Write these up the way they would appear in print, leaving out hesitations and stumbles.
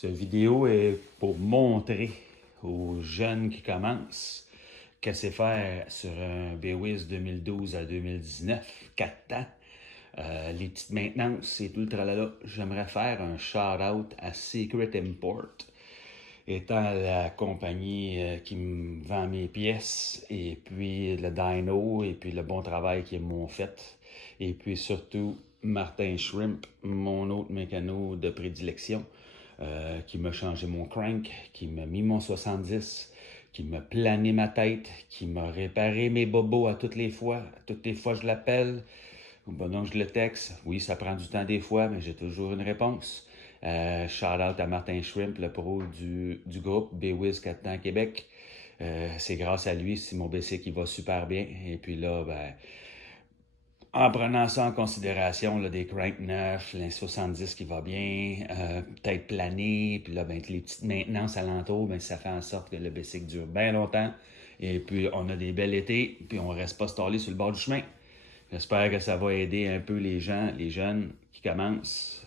Cette vidéo est pour montrer aux jeunes qui commencent qu'est-ce que c'est faire sur un BWiS 2012 à 2019, 4 ans. Les petites maintenances et tout le tralala. J'aimerais faire un shout-out à Secret Import, étant la compagnie qui me vend mes pièces, et puis le dyno, et puis le bon travail qu'ils m'ont fait. Et puis surtout, Martin Shrimp, mon autre mécano de prédilection, qui m'a changé mon crank, qui m'a mis mon 70, qui m'a plané ma tête, qui m'a réparé mes bobos à toutes les fois. Toutes les fois, je l'appelle. Bon, donc, je le texte. Oui, ça prend du temps des fois, mais j'ai toujours une réponse. Shout-out à Martin Shrimp, le pro du groupe BWiS 4 ans Québec. C'est grâce à lui si mon BC qui va super bien. Et puis là, ben, en prenant ça en considération, là, des cranks neufs, l'In 70 qui va bien, peut-être plané, puis là, ben, les petites maintenances alentour, ben, ça fait en sorte que le BC dure bien longtemps. Et puis, on a des belles étés, puis on ne reste pas stallé sur le bord du chemin. J'espère que ça va aider un peu les gens, les jeunes qui commencent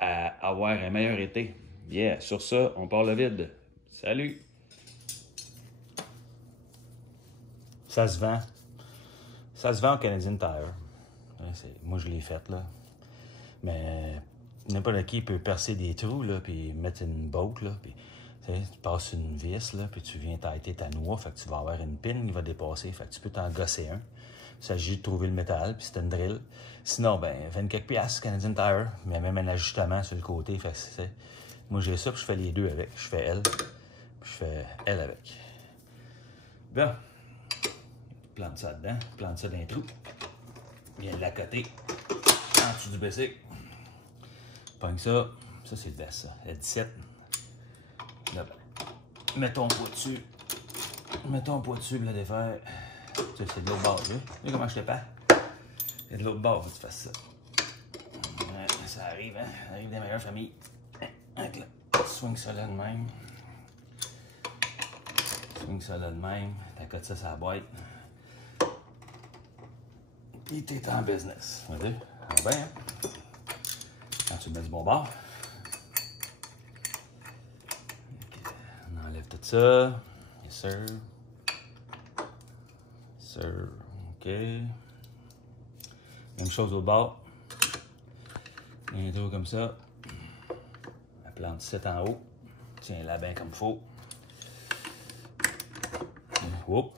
à avoir un meilleur été. Yeah, sur ça, on part le vide. Salut! Ça se vend. Ça se vend au Canadian Tire. Moi, je l'ai fait, là. Mais n'importe qui peut percer des trous, là, puis mettre une botte, là, puis tu passes une vis, là, puis tu viens tailler ta noix, fait que tu vas avoir une pine qui va dépasser, fait que tu peux t'en gosser un. Il s'agit de trouver le métal, puis c'est une drill. Sinon, ben, 20 quelques piastres, Canadian Tire, mais il y a même un ajustement sur le côté, fait que c'est... Moi, j'ai ça, puis je fais les deux avec. Je fais elle, puis je fais elle avec. Bien. Plante ça dedans, plante ça dans un trou. Viens l'accoter en dessous du BC. Pogne ça. Ça, c'est le best, ça. Le 17. Là, ben, mets ton poids dessus. Mets ton poids dessus pour le défaire. C'est de l'autre bord, là. Regarde comment je te pas. C'est de l'autre bord, faut que tu fasses ça. Ouais, ça arrive, hein. Ça arrive des meilleures familles. Avec là, swing ça là de même. Swing ça là de même. T'accotes ça sur la boîte. Puis t'es en business. On va dire. Ça va bien, hein? Quand tu le mets du bon bord. Okay. On enlève tout ça. Yes, sir. Sir. OK. Même chose au bord. Un trou comme ça. La plante 7 en haut. Tiens-la bien comme il faut. Oups.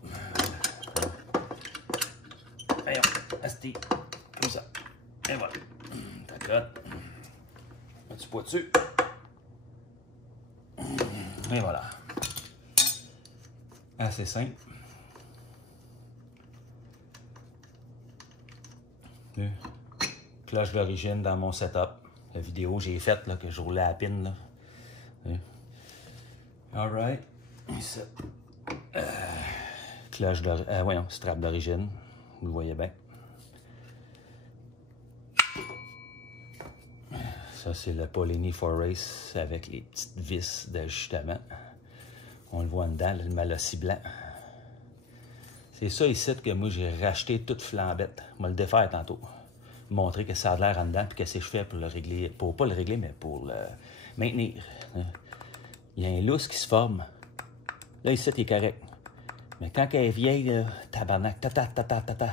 Voyons, asti, comme ça. Et voilà. T'accotes. Mets du poids dessus. Et voilà. Assez simple. Cloche d'origine dans mon setup. La vidéo que j'ai faite, là, que je roulais à la pine. Là. Alright. Ici. Cloche d'origine. Voyons, strap d'origine. Vous le voyez bien. Ça, c'est le Polini 4Race avec les petites vis d'ajustement. On le voit en dedans, le malossi blanc. C'est ça ici que moi j'ai racheté toute flambette. Je vais le défaire tantôt. Montrer que ça a l'air en dedans et qu'est-ce que je fais pour le régler. Pour pas le régler, mais pour le maintenir. Il y a un lousse qui se forme. Là, ici, il est correct. Mais quand elle est vieille, là, tabarnak, tata.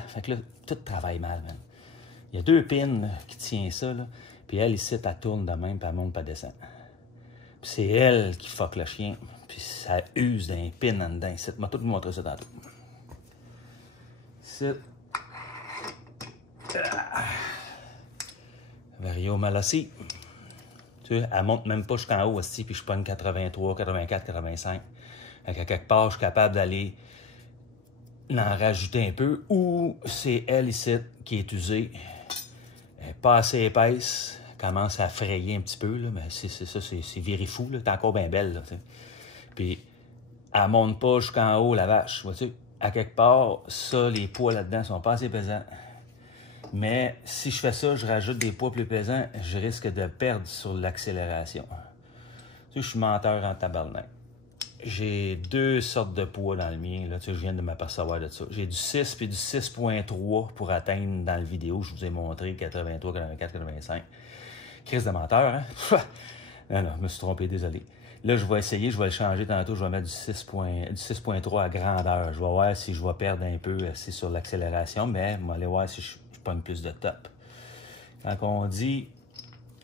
Fait que là, tout travaille mal, man. Il y a deux pins qui tiennent ça, là. Puis elle, ici, elle tourne de même, puis elle monte, puis elle descend. Puis c'est elle qui fuck le chien. Puis ça use d'un pin en dedans. Ici, je vais tout vous montrer ça tantôt. Ici. Vario Malossi. Tu sais, elle monte même pas jusqu'en haut aussi, puis je pogne 83, 84, 85. Fait qu'à quelque part, je suis capable d'aller en rajouter un peu. Ou c'est elle ici qui est usée. Elle n'est pas assez épaisse. Elle commence à frayer un petit peu, là, mais c'est ça, c'est virifou. T'es encore bien belle. Là, puis elle monte pas jusqu'en haut, la vache. Vois-tu? À quelque part, ça, les poids là-dedans sont pas assez pesants. Mais si je fais ça, je rajoute des poids plus pesants, je risque de perdre sur l'accélération. Tu sais, je suis menteur en tabarnak. J'ai deux sortes de poids dans le mien. Là, tu sais, je viens de m'apercevoir de ça. J'ai du 6 puis du 6.3 pour atteindre dans la vidéo. Je vous ai montré 83, 84, 85. Crise de menteur, hein? Non, non, je me suis trompé, désolé. Là, je vais essayer, je vais le changer tantôt, je vais mettre du 6.3 à grandeur. Je vais voir si je vais perdre un peu assez sur l'accélération, mais je vais aller voir si je pogne plus de top. Quand on dit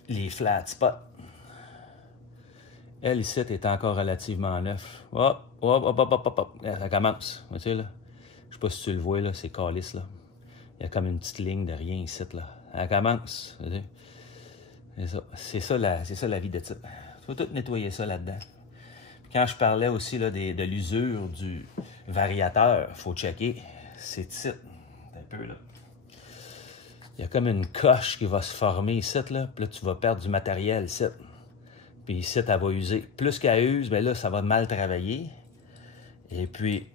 les flat spots, elle ici est encore relativement neuf. Hop, hop, hop, hop, hop, hop. Ça commence. Tu sais, là. Je sais pas si tu le vois, là, c'est calice, là. Il y a comme une petite ligne de rien ici, là. Elle commence. C'est ça la vie de ça. Tu vas tout nettoyer ça là-dedans. Quand je parlais aussi là, de l'usure du variateur, il faut checker. C'est ici. Un peu, là. Il y a comme une coche qui va se former ici, là. Puis là, tu vas perdre du matériel ici. Puis ici, elle va user. Plus qu'elle use, bien là, ça va mal travailler. Et puis,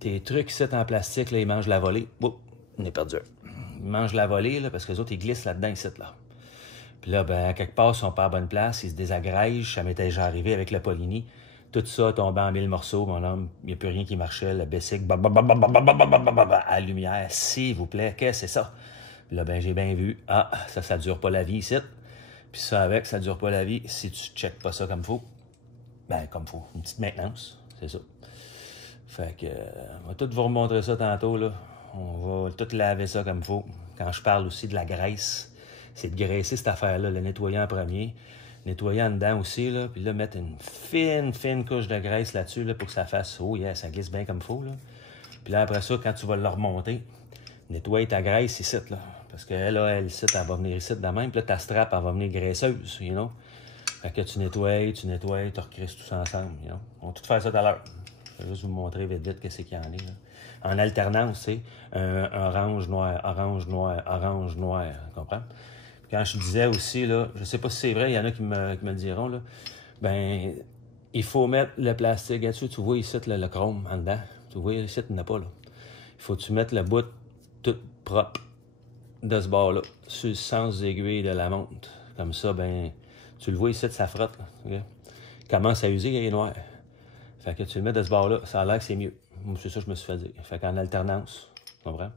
tes trucs ici en plastique, là, ils mangent la volée. Oups, on est perdu. Ils mangent la volée, là, parce que les autres, ils glissent là-dedans, ici, là. Puis là, ben, quelque part, ils sont pas à bonne place, ils se désagrègent. Ça m'était déjà arrivé avec la Polini. Tout ça tombait en 1000 morceaux, mon homme. Il n'y a plus rien qui marchait. Le Bessic, à la lumière, s'il vous plaît, qu'est-ce que c'est ça? Puis là, ben, j'ai bien vu. Ah, ça dure pas la vie ici. Puis ça avec, ça dure pas la vie. Si tu checkes pas ça comme faut, ben, comme faut. Une petite maintenance, c'est ça. Fait que, on va tout vous remontrer ça tantôt, là. On va tout laver ça comme faut. Quand je parle aussi de la graisse, c'est de graisser cette affaire-là, le nettoyer en premier, nettoyer en dedans aussi, là, puis là, mettre une fine couche de graisse là-dessus, là, pour que ça fasse, oh yeah, ça glisse bien comme il faut, là. Puis là, après ça, quand tu vas le remonter, nettoyer ta graisse ici, là. Parce qu'elle, elle, ici, elle va venir ici de même, puis là, ta strap, elle va venir graisseuse, you know. Fait que tu nettoies, tu recrisses tout ça ensemble, you know. On va tout faire ça tout à l'heure. Je vais juste vous montrer vite qu'est-ce qu'il y en a, là. En alternance, c'est un orange, noir, orange, noir, orange, noir, tu comprends? Quand je disais aussi, là, je sais pas si c'est vrai, il y en a qui me le diront, là, ben, il faut mettre le plastique là-dessus. Tu vois ici, là, le chrome en dedans. Tu vois ici, il n'y en a pas, là. Il faut que tu mettes le bout tout propre de ce bord-là, sur le sens des aiguilles de la montre. Comme ça, ben, tu le vois ici, ça frotte, là. Okay? Commence à user, il est noir. Fait que tu le mets de ce bord-là, ça a l'air que c'est mieux. Moi, c'est ça que je me suis fait dire. Fait qu'en alternance, tu comprends?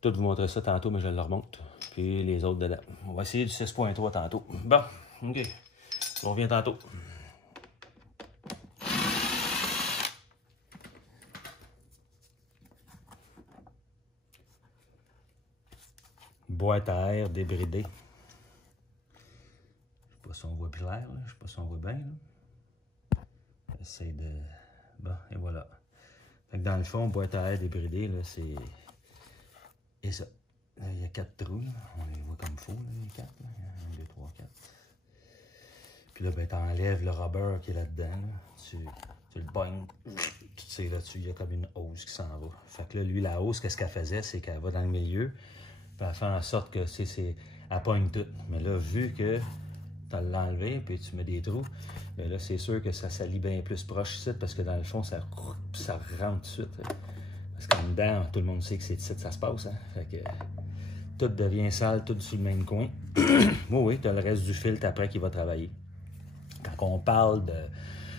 Tout vous montrer ça tantôt, mais je le remonte. Puis les autres dedans. On va essayer du 6.3 tantôt. Bon, OK. On revient tantôt. Boîte à air débridée. Je sais pas si on voit plus clair, là. Je sais pas si on voit bien, là. J'essaie de... Bon, et voilà. Fait que dans le fond, boîte à air débridée, là, c'est... Et ça. Là, il y a 4 trous, là. On les voit comme il faut, là, les 4. 1, 2, 3, 4. Puis là, ben, t'enlèves le rubber qui est là-dedans, là. Tu le pognes. Tu sais, là-dessus, il y a comme une hausse qui s'en va. Fait que là, lui, la hausse, qu'est-ce qu'elle faisait? C'est qu'elle va dans le milieu. Puis elle fait en sorte que, elle pogne tout. Mais là, vu que tu as l'enlevé, puis tu mets des trous, bien là, c'est sûr que ça s'allie bien plus proche ici, parce que dans le fond, ça rentre tout de suite. Parce qu'en dedans, tout le monde sait que c'est ici que ça se passe. Hein? Fait que tout devient sale, tout sur le même coin. Oui, tu as le reste du filtre après qui va travailler. Quand on parle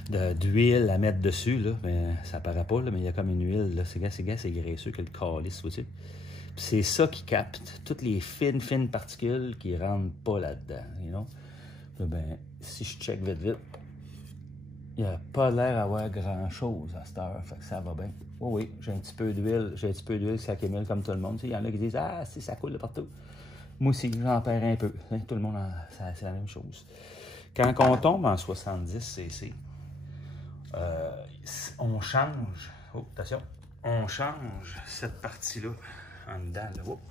d'huile à mettre dessus, là, ben, ça paraît pas, là, mais il y a comme une huile. Là, c'est graisseux que le calice aussi. C'est ça qui capte toutes les fines particules qui ne rentrent pas là-dedans. You know? Là, ben, si je check vite, il n'y a pas l'air d'avoir grand-chose à cette heure. Fait que ça va bien. Oui, j'ai un petit peu d'huile. Qui s'accumule comme tout le monde. Il y en a qui disent « Ah, si, ça coule de partout. » Moi aussi, j'en perds un peu. Tout le monde, c'est la même chose. Quand on tombe en 70 cc, on change. Oh, attention. On change cette partie-là. En dedans, là. Oups,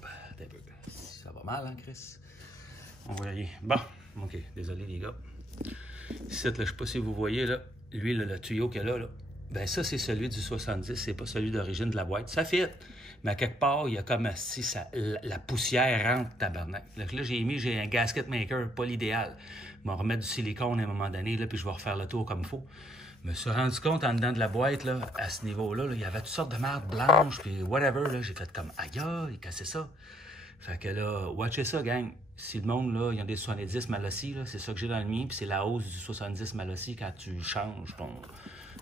ça va mal, hein, Chris? On voit rien. Bon, OK. Désolé, les gars. Ici, là, je ne sais pas si vous voyez, là, lui, là, le tuyau qu'il y a là, ben ça, c'est celui du 70. C'est pas celui d'origine de la boîte. Ça fit. Mais à quelque part, il y a comme si la poussière rentre, tabarnak. Là, j'ai un gasket maker, pas l'idéal. Je vais remettre du silicone à un moment donné, là, puis je vais refaire le tour comme il faut. Je me suis rendu compte en dedans de la boîte, là, à ce niveau-là, là, il y avait toutes sortes de marques blanches, puis whatever. Là, j'ai fait comme, aïe, il cassait ça. Fait que là, watchez ça, gang. Si le monde, là, il y a des 70 Malossi, là, c'est ça que j'ai dans le mien, puis c'est la hausse du 70 Malossi quand tu changes ton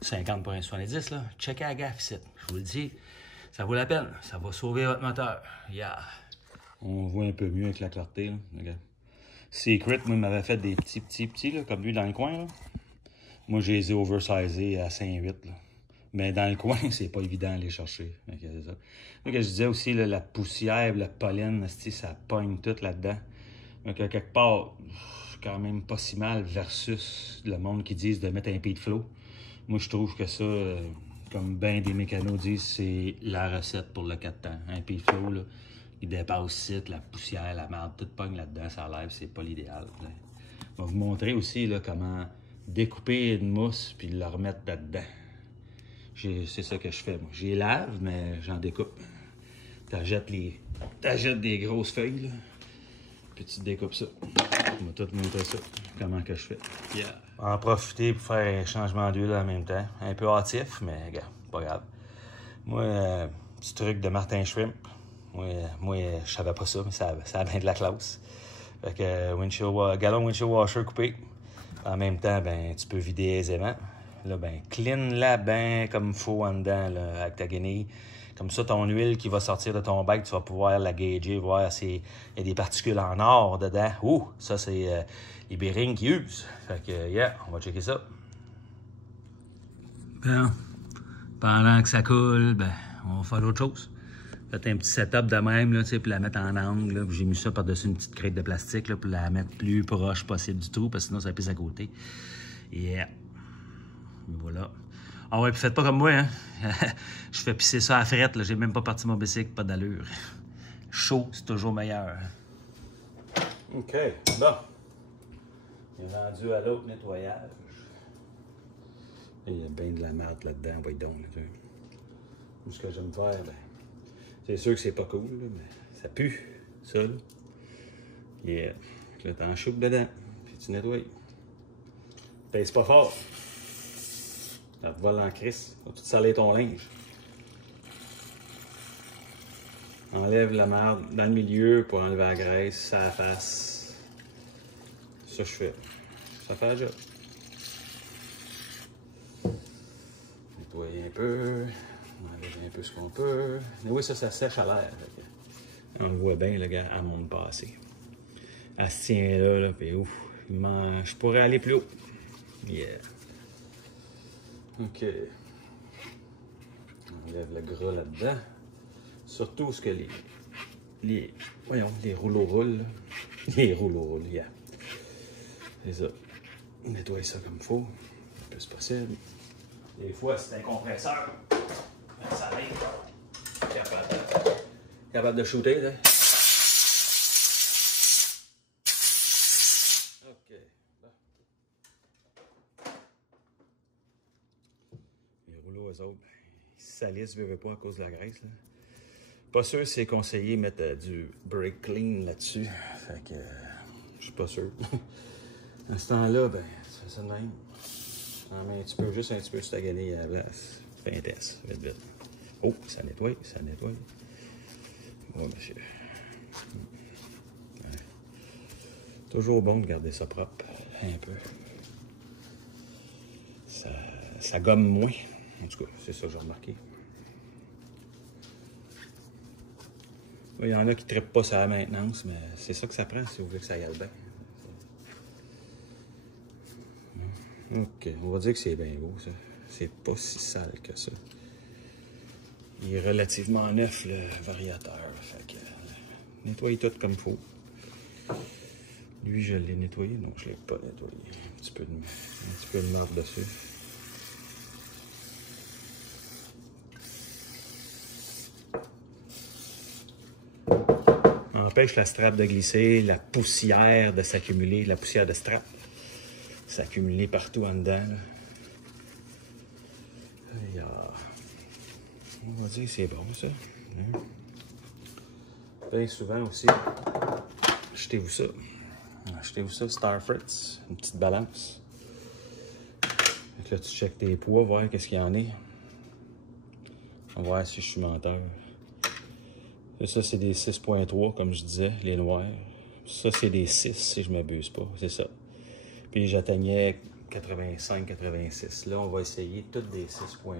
50 pour un 70, là. Checkez à la gaffe ici. Je vous le dis, ça vaut la peine. Ça va sauver votre moteur. Yeah. On voit un peu mieux avec la clarté, là. Regarde. Secret, moi, il m'avait fait des petits, là, comme lui dans le coin, là. Moi, j'ai les ai oversizés à 5,8, là. Mais dans le coin, c'est pas évident à les chercher. C'est ça. Donc, je disais aussi, là, la poussière, le pollen, ça pogne tout là-dedans. Donc, quelque part, c'est quand même pas si mal versus le monde qui disent de mettre un pied de flow. Moi, je trouve que ça, comme bien des mécanos disent, c'est la recette pour le 4 temps. Un pied de flow, là, il dépasse site, la poussière, la merde, tout pogne là-dedans, ça lève, c'est pas l'idéal. Je vais vous montrer aussi là, comment découper une mousse puis le remettre là-dedans. C'est ça que je fais, moi. J'y lave, mais j'en découpe. T'achètes des grosses feuilles, là, puis tu découpes ça. On va tout montrer ça, comment que je fais. Yeah. En profiter pour faire un changement d'huile en même temps. Un peu hâtif, mais regarde, pas grave. Moi, petit truc de Martin Shrimp. Moi, je savais pas ça, mais ça a bien de la classe. Fait que gallon windshield washer coupé. En même temps, ben, tu peux vider aisément. Là, ben, clean-la bien comme il faut en dedans, là, avec ta guenille. Comme ça, ton huile qui va sortir de ton bec, tu vas pouvoir la gager, voir s'il y a des particules en or dedans. Ouh, ça, c'est les bearings qui usent. Fait que, yeah, on va checker ça. Bon, pendant que ça coule, ben, on va faire d'autres choses. Fait un petit setup de même, là, pour la mettre en angle. J'ai mis ça par-dessus une petite crête de plastique là, pour la mettre plus proche possible du trou, parce que sinon, ça pisse à côté. Yeah. Voilà. Ah ouais, puis faites pas comme moi, hein. Je fais pisser ça à frette, là. J'ai même pas parti mon bicycle, pas d'allure. Chaud, c'est toujours meilleur. OK, bon. Il est rendu à l'autre nettoyage. Il y a bien de la merde là-dedans, va y donc. Tout ce que j'aime faire, ben, c'est sûr que c'est pas cool, là, mais ça pue, ça, là. Yeah. Là, t'en choupes dedans, puis tu nettoies. Pèse pas fort. Ça te vole en crisse. Va tout saler ton linge. Enlève la merde dans le milieu pour enlever la graisse, ça face. Ça, je fais. Ça fait la job. Nettoyer un peu. Enlever un peu ce qu'on peut. Mais oui, ça sèche à l'air. On le voit bien, le gars, elle monte pas assez. Elle se tient là, puis ouf. Je pourrais aller plus haut. Yeah. OK. On enlève le gras là-dedans. Surtout ce que les rouleaux roulent. Là. Les rouleaux roulent, yeah. C'est ça. Nettoyer ça comme il faut, le plus possible. Des fois, c'est un compresseur. Ça arrive. Capable de shooter, là. OK. Les rouleaux, eux autres, ils salissent, veulent pas à cause de la graisse, là. Pas sûr si c'est conseillé de mettre du brake clean là-dessus. Fait que je suis pas sûr. À ce temps-là, ben, tu fais ça de même. En mets un petit peu, juste un petit peu sur ta guenille à la place. Fais un test, vite, vite. Oh, ça nettoie, ça nettoie. Bon, monsieur. Ouais. Toujours bon de garder ça propre, un peu. Ça gomme moins. En tout cas, c'est ça que j'ai remarqué. Il y en a qui ne trippent pas sur la maintenance, mais c'est ça que ça prend si vous voulez que ça aille bien. OK, on va dire que c'est bien beau, ça. C'est pas si sale que ça. Il est relativement neuf, le variateur. Fait que nettoyez tout comme il faut. Lui, je l'ai nettoyé. Non, je ne l'ai pas nettoyé. Un petit peu de marde dessus. Empêche la strap de glisser, la poussière de s'accumuler, la poussière de strap s'accumuler partout en dedans. Là. Et, on va dire que c'est bon ça. Hein? Bien souvent aussi, achetez-vous ça. Achetez-vous ça, Star Fritz, une petite balance. Donc là, tu checkes tes poids, voir qu'est-ce qu'il y en a. On va voir si je suis menteur. Et ça, c'est des 6.3, comme je disais, les noirs. Ça, c'est des 6, si je ne m'abuse pas. C'est ça. Puis j'atteignais 85-86. Là, on va essayer toutes des 6.3.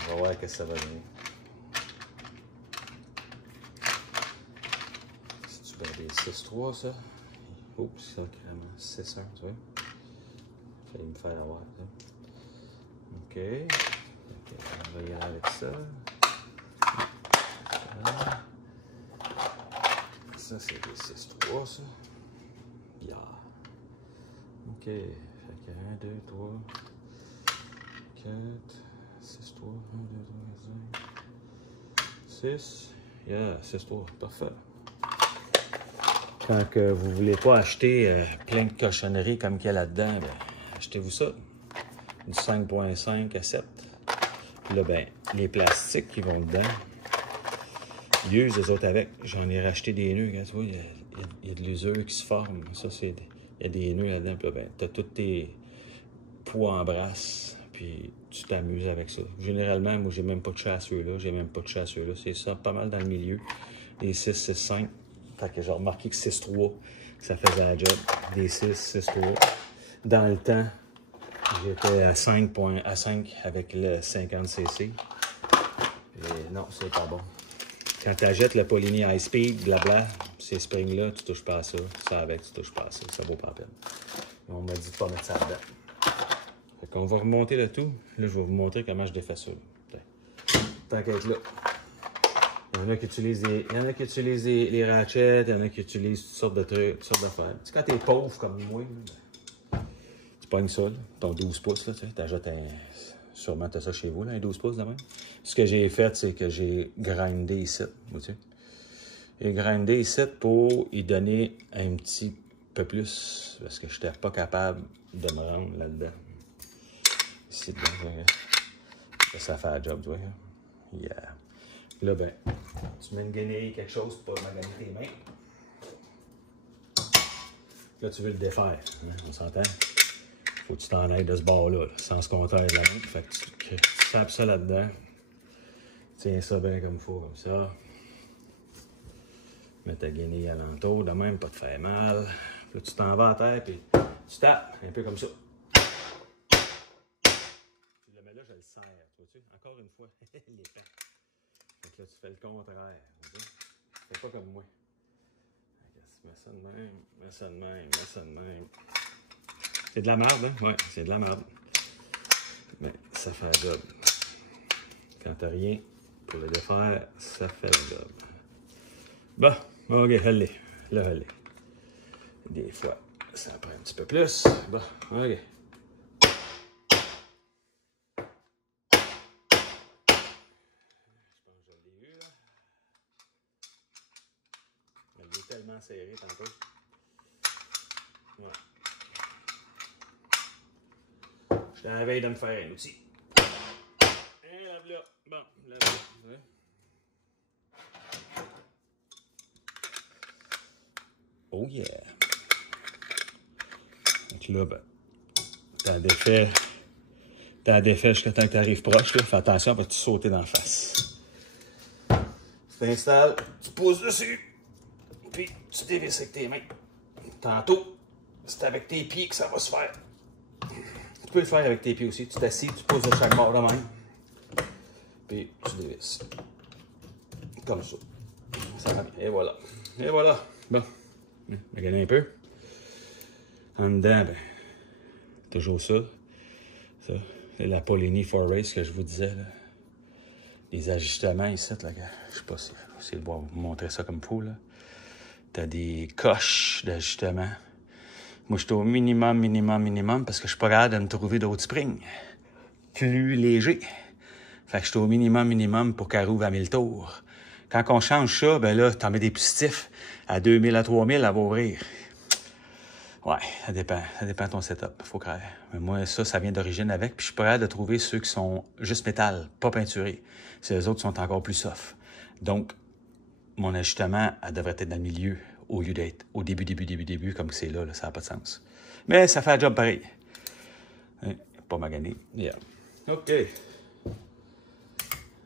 On va voir ce que ça va donner. Si tu Ben, des 6-3, ça. Oups, ça, carrément. 6-1, tu vois. Fallait me faire avoir, ça. OK. On va y aller avec ça. Ça, c'est des 6-3, ça. Yeah. OK. Fait que 1, 2, 3, 4, 6, 3, 1, 2, 3, 5, 6. Yeah, 6, 3. Parfait. Quand que vous ne voulez pas acheter plein de cochonneries comme qu'il y a là-dedans, ben, achetez-vous ça. Du 5.5 à 7. Puis là, ben, les plastiques qui vont dedans, ils usent les autres avec. J'en ai racheté des nœuds. Regarde, tu vois, il y a de l'usure qui se forme. Ça, c'est... Il y a des nœuds là-dedans. Puis là, ben, tu as tous tes poids en brasse. Puis tu t'amuses avec ça. Généralement, moi, j'ai même pas de chasseux-là. J'ai même pas de chasseux-là. C'est ça, pas mal dans le milieu. Des 6, 6, 5. Fait que j'ai remarqué que 6-3, ça faisait la job. Des 6, 6-3. Dans le temps, j'étais à 5 avec le 50cc. Et non, c'est pas bon. Quand tu achètes le Polini High Speed, blabla, ces springs-là, tu touches pas à ça. Ça avec, tu touches pas à ça. Ça vaut pas la peine. On m'a dit de pas mettre ça dedans. Fait qu'on va remonter le tout. Là, je vais vous montrer comment je défais ça. Tant qu'à être là. Il y en a qui utilisent les ratchets, il y en a qui utilisent toutes sortes de trucs, toutes sortes d'affaires. Tu sais, quand t'es pauvre comme moi, tu pognes ça, là, ton 12 pouces, là, tu sais, t'achètes un... Sûrement t'as ça chez vous, là, un 12 pouces de même. Ce que j'ai fait, c'est que j'ai grindé ici, tu sais. J'ai grindé ici pour y donner un petit peu plus, parce que je n'étais pas capable de me rendre là-dedans. Ici, dedans, ça fait la job, tu vois. Yeah. Là, ben, tu mets une guenille, quelque chose pour pas maganer tes mains. Là, tu veux le défaire, hein, on s'entend? Faut que tu t'en ailles de ce bord-là, sans se compter de la main. Fait que tu sapes ça là-dedans. Tiens ça bien comme il faut, comme ça. Mets ta guenille alentour, de même, pas te faire mal. Là, tu t'en vas à terre, puis tu tapes, un peu comme ça. Puis là, mais là, je le serre, tu vois-tu? Encore une fois, l'épée. Fait que là, tu fais le contraire. Fais pas comme moi. Mets ça de même, mets ça de même, mets ça de même. C'est de la merde, hein? Ouais, c'est de la merde. Mais ça fait le job. Quand t'as rien pour le défaire, ça fait le job. Bon, ok, allez. Là, allez. Des fois, ça prend un petit peu plus. Bon, ok. Tellement serré tantôt. Ouais. J'étais à la veille de me faire un outil. Et lave-là. Bon, lave-là. Oh yeah. Donc là, ben, t'as défait jusqu'à temps que tu arrives proche. Là. Fais attention, va te sauter dans la face. Tu t'installes, tu poses dessus. Puis tu dévisses avec tes mains. Tantôt, c'est avec tes pieds que ça va se faire. Tu peux le faire avec tes pieds aussi. Tu t'assis, tu poses de chaque bord de même. Puis tu dévisses. Comme ça. Ça va bien. Et voilà. Et voilà. Bon. Regardez un peu. En dedans, ben, toujours ça. Ça, c'est la Polini 4Race que je vous disais. Là. Les ajustements ici, là, je sais pas si c'est de vous montrer ça comme il faut, là. T'as des coches d'ajustement. Moi, je suis au minimum, parce que je suis pas capable de me trouver d'autres springs plus légers. Fait que je suis au minimum pour qu'elle rouvre à 1000 tours. Quand on change ça, ben là, t'en mets des plus stiffs. À 2000, à 3000, elle va ouvrir. Ouais, ça dépend de ton setup, faut croire. Mais moi, ça vient d'origine avec, puis je suis pas capable de trouver ceux qui sont juste métal, pas peinturés. Les autres sont encore plus soft. Donc, mon ajustement, elle devrait être dans le milieu, au lieu d'être au début, comme c'est là, ça n'a pas de sens. Mais ça fait un job pareil. Hein? Pas magané. Yeah. OK.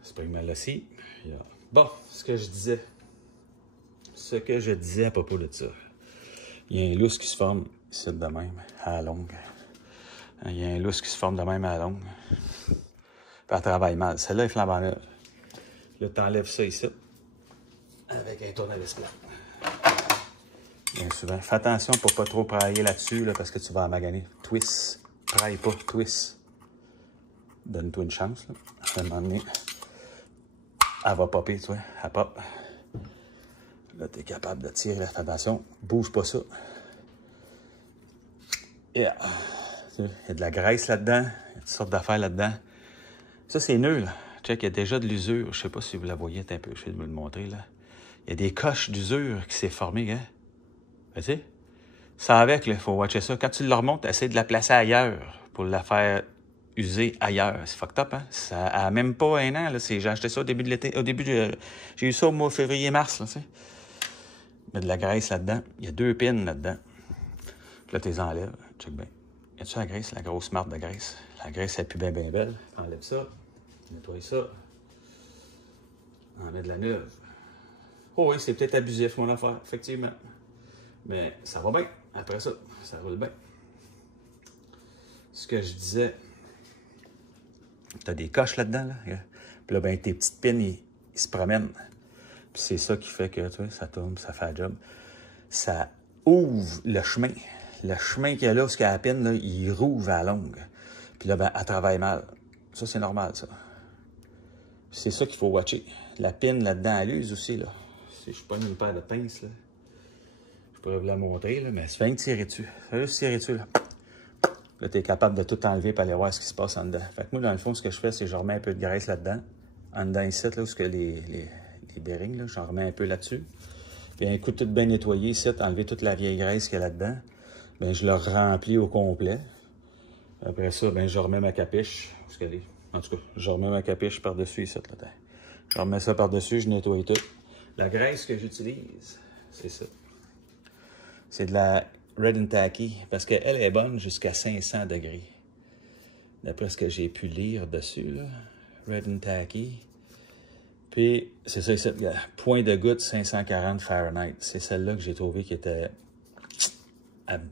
Spring mal aussi. Yeah. Bon, ce que je disais à propos de ça. Il y a un lousse qui se forme ici de même, à la longue. Il y a un lousse qui se forme de même à la longue. Puis elle travaille mal. Celle-là est flambant neuve. Là, tu enlèves ça ici. Avec un tournevis plat. Bien souvent. Fais attention pour pas trop prailler là-dessus, là, parce que tu vas maganer. Twist. Praille pas, twist. Donne-toi une chance. Là. À un moment donné, elle va popper, tu vois. Elle pop. Là, tu es capable de tirer. Là. Fais attention. Bouge pas ça. Yeah. Il y a de la graisse là-dedans. Il y a toutes sortes d'affaires là-dedans. Ça, c'est nul. Check, il y a déjà de l'usure. Je sais pas si vous la voyez un peu. Je vais vous le montrer, là. Il y a des coches d'usure qui s'est formées, hein. Tu sais? Ça avec, il faut watcher ça. Quand tu le remontes, essaie de la placer ailleurs pour la faire user ailleurs. C'est fucked up, hein? Ça a même pas un an, là. J'ai acheté ça au début de l'été. Au début, j'ai eu ça au mois février-mars, là, tu sais. Il y a de la graisse là-dedans. Il y a 2 pins là-dedans. Puis là, tu les enlèves. Check bien. Y a-tu la graisse? La grosse marde de graisse. La graisse, elle pue bien, bien belle. Enlève ça. Nettoie ça. On met de la neuve. Oh oui, c'est peut-être abusif, mon affaire, effectivement. Mais ça va bien. Après ça, ça roule bien. Ce que je disais, tu as des coches là-dedans, là. Puis là, ben, tes petites pins, ils se promènent. Puis c'est ça qui fait que, tu vois, ça tourne, ça fait la job. Ça ouvre le chemin. Le chemin qu'il y a là, où il y a la pine, là, il rouvre à la longue. Puis là, ben, elle travaille mal. Ça, c'est normal, ça. C'est ça qu'il faut watcher. La pin là-dedans, elle use aussi, là. Si je pogne une paire de pinces, là, je pourrais vous la montrer, là, mais ça fait une tirer dessus. Ça fait juste tirer dessus, là. Là, tu es capable de tout enlever et aller voir ce qui se passe en dedans. Fait que moi, dans le fond, ce que je fais, c'est que je remets un peu de graisse là-dedans. En dedans ici, là, où ce que les bearings, là, j'en remets un peu là-dessus. Puis un coup de tout bien nettoyé ici, enlever toute la vieille graisse qu'il y a là-dedans. Bien, je le remplis au complet. Après ça, bien, je remets ma capiche. Où est-ce qu'elle est? En tout cas, je remets ma capiche par-dessus ici, là. Je remets ça par-dessus, je nettoie tout. La graisse que j'utilise, c'est ça. C'est de la Red and Tacky, parce qu'elle est bonne jusqu'à 500 degrés. D'après ce que j'ai pu lire dessus, là. Red and Tacky. Puis, c'est ça, c'est point de goutte 540 Fahrenheit. C'est celle-là que j'ai trouvé qui était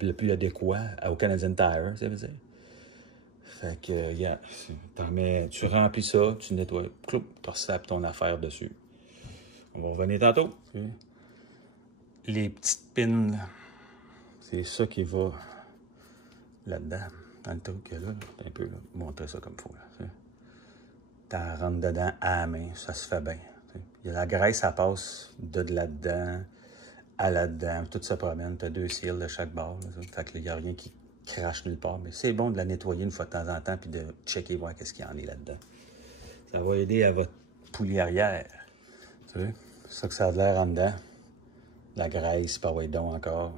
le plus adéquat au Canadian Tire, ça veut dire. Fait que, yeah, tu remplis ça, tu nettoies, cloup, tu resapes ton affaire dessus. On va revenir tantôt. Les petites pins, c'est ça qui va là-dedans, dans le truc là, un peu, là, montrer ça comme il faut. Tu rentres dedans à la main, ça se fait bien. Il y a la graisse, ça passe de là-dedans à là-dedans, tout se promène, tu as 2 cils de chaque bord. Là, fait que il n'y a rien qui crache nulle part. Mais c'est bon de la nettoyer une fois de temps en temps puis de checker, voir qu'est-ce qu'il y en est là-dedans. Ça va aider à votre poulie arrière. Tu vois? C'est ça que ça a l'air en dedans. La graisse, pas ouais donc encore.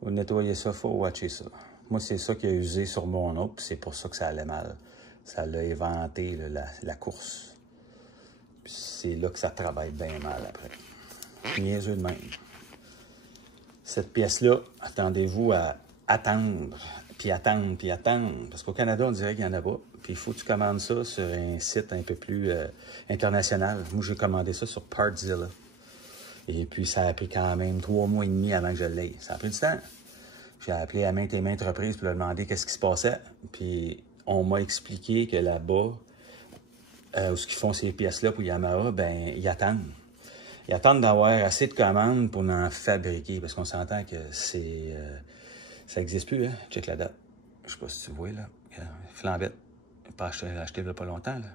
Vous nettoyez ça, il faut watcher ça. Moi, c'est ça qui a usé sur mon autre, puis c'est pour ça que ça allait mal. Ça l'a éventé, là, la course. Puis c'est là que ça travaille bien mal après. Niaiseux de même. Cette pièce-là, attendez-vous à attendre, puis attendre, puis attendre. Parce qu'au Canada, on dirait qu'il n'y en a pas. Puis il faut que tu commandes ça sur un site un peu plus international. Moi, j'ai commandé ça sur Partzilla. Et puis, ça a pris quand même 3 mois et demi avant que je l'aie. Ça a pris du temps. J'ai appelé à maintes et maintes reprises pour leur demander qu'est-ce qui se passait. Puis, on m'a expliqué que là-bas, où ce qu'ils font ces pièces-là pour Yamaha, ben ils attendent. Ils attendent d'avoir assez de commandes pour en fabriquer. Parce qu'on s'entend que c'est... ça n'existe plus, hein? Check la date. Je sais pas si tu vois, là. Flambette. Pas acheté il n'y a pas longtemps, là.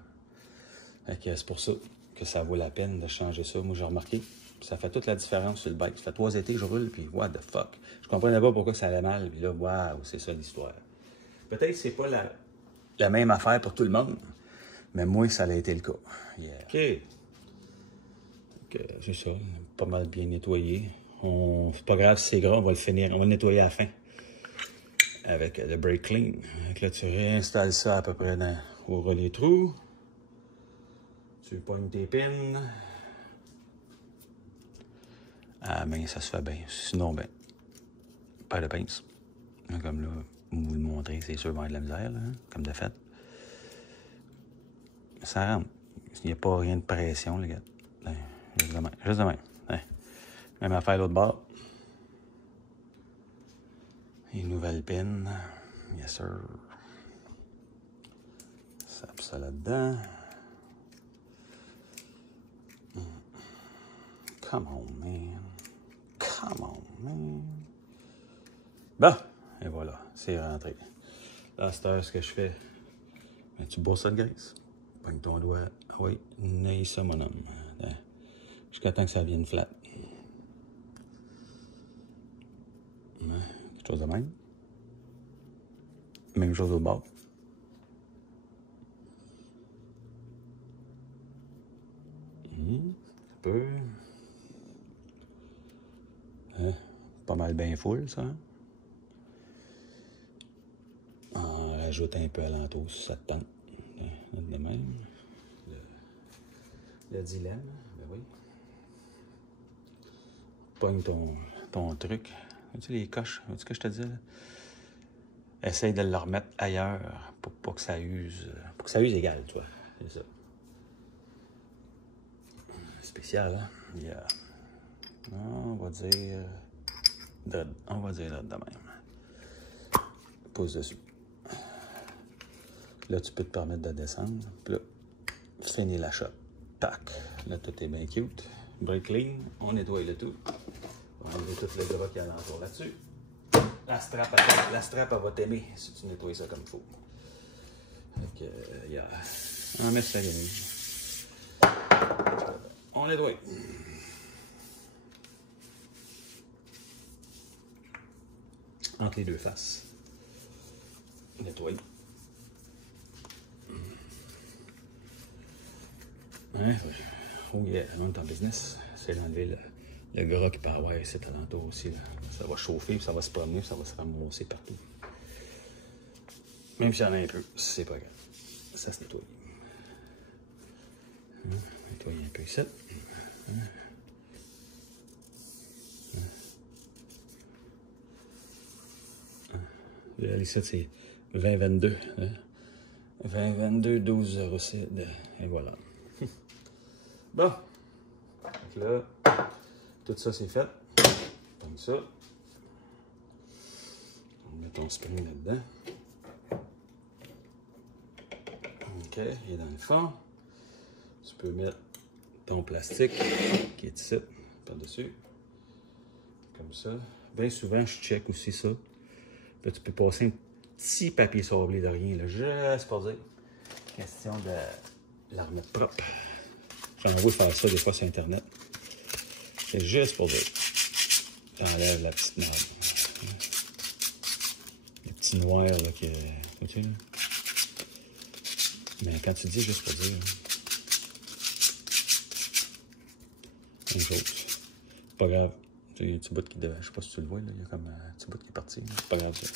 Fait que c'est pour ça que ça vaut la peine de changer ça. Moi, j'ai remarqué. Ça fait toute la différence sur le bike. Ça fait 3 étés que je roule, puis what the fuck. Je comprenais pas pourquoi ça allait mal. Puis là, waouh, c'est ça l'histoire. Peut-être que c'est pas la même affaire pour tout le monde, mais moi, ça a été le cas. Yeah. OK. C'est ça. Pas mal bien nettoyé. C'est pas grave si c'est gras, on va le finir. On va le nettoyer à la fin. Avec le brake clean. Donc là, tu réinstalles ça à peu près au relais trou. Tu pognes tes pins. Ah, mais ça se fait bien. Sinon, ben, pas de pince. Comme là, vous le montrez, c'est sûr, il va y avoir de la misère, là, hein, comme de fait. Ça rentre. Il n'y a pas rien de pression, les gars. Ben, juste de même. Ben, même affaire l'autre bord. Une nouvelle pin. Yes, sir. Sape ça là-dedans. Come on, man. Come Come on, man. Bon, et voilà, c'est rentré. Là, à cette heure, ce que je fais, ben, tu bosses ça de graisse. Pogne ton doigt. Ah oui, naille ça, mon homme. Jusqu'à temps que ça vienne flat. Quelque chose de même. Même chose au bord. Un peu. Hein? Pas mal bien full, ça. Hein? On rajoute un peu alentour si ça te tente. De même. Le dilemme, ben oui. Pogne ton truc. Vois-tu les coches? Vois-tu ce que je te dis là? Essaye de le remettre ailleurs pour pas que ça use. Pour que ça use égal, tu vois. C'est ça. Spécial, hein? Yeah. On va dire. On va dire de même. Pose dessus. Là, tu peux te permettre de descendre. Puis là, finis la shot. Tac. Là, tout est bien cute. Break clean. On nettoie le tout. On enlève tout le gras qui est alentour là-dessus. La strap, elle va t'aimer si tu nettoies ça comme il faut. Fait que, yeah. On met ça bien. On nettoie. Entre les deux faces. Nettoie. Hein? Oh yeah, on est en business. C'est d'enlever le gras qui peut avoir ici alentour aussi. Là. Ça va chauffer, puis ça va se promener, puis ça va se ramasser partout. Même s'il y en a un peu, c'est pas grave. Ça se nettoie. Nettoyer un peu ici. Là, ici, c'est 2022. Hein? 2022, 12 06. Et voilà. Bon. Donc là, tout ça, c'est fait. Comme ça. On met ton spring là-dedans. OK, il est dans le fond. Tu peux mettre ton plastique qui est ici, par-dessus. Comme ça. Bien souvent, je check aussi ça. Là, tu peux passer un petit papier sablé de rien, là, juste pour dire. Question de la remettre propre. J'en vois faire ça des fois sur Internet. C'est juste pour dire. T'enlèves la petite merde. Les petits noirs, là, qui. Tu sais, là. Mais quand tu dis juste pour dire. Une chose. C'est pas grave. Il y a un petit bout qui devait. Je sais pas si tu le vois, là. Il y a comme un petit bout qui est parti. C'est pas grave, ça.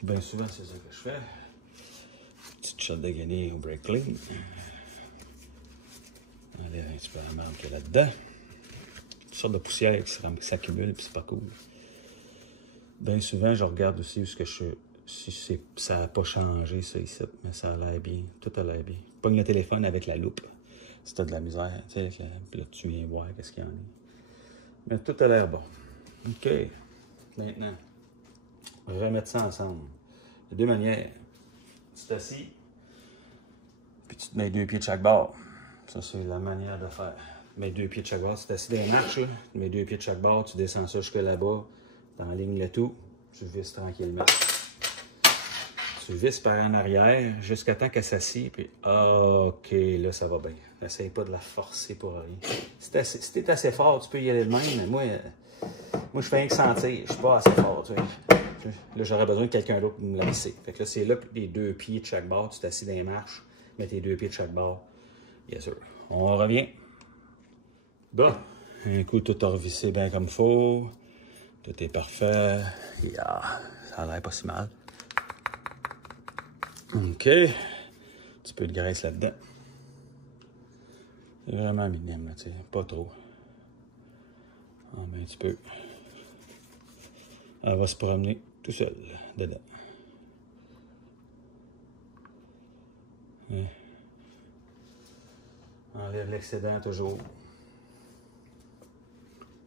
Bien souvent, c'est ça que je fais. Petite shot de guenille au break clean. Enlève un petit peu la merde qu'il y a là-dedans. Toutes sortes de poussière qui s'accumule, puis c'est pas cool. Bien souvent, je regarde aussi où ce que si ça n'a pas changé, ça ici, mais ça a l'air bien. Tout a l'air bien. Pogne le téléphone avec la loupe. Si tu as de la misère, tu sais, là, tu viens voir qu'est-ce qu'il y en a. Mais tout a l'air bon. OK. Maintenant, remettre ça ensemble. De deux manières. Tu t'assis, puis tu te mets 2 pieds de chaque bord. Ça, c'est la manière de faire. Tu mets 2 pieds de chaque bord. Si tu t'assis dans les marches, tu mets 2 pieds de chaque bord, tu descends ça jusque là-bas, tu enlignes le tout, tu visses tranquillement. Tu visses par en arrière jusqu'à temps qu'elle s'assied, puis OK, là, ça va bien. N'essaye pas de la forcer pour rien. Si tu es assez fort, tu peux y aller de même, mais moi je fais rien que sentir. Je suis pas assez fort, tu sais. Là, j'aurais besoin de quelqu'un d'autre pour me la visser. Fait que là, c'est là les 2 pieds de chaque bord. Tu t'assis dans les marches, mets tes 2 pieds de chaque bord. Bien sûr. On revient. Bon. Un coup, tout a revissé bien comme il faut. Tout est parfait. Yeah. Ça a l'air pas si mal. OK. Un petit peu de graisse là-dedans. C'est vraiment minime, là, tu sais. Pas trop. On met un petit peu. Elle va se promener tout seul dedans. Enlève l'excédent toujours.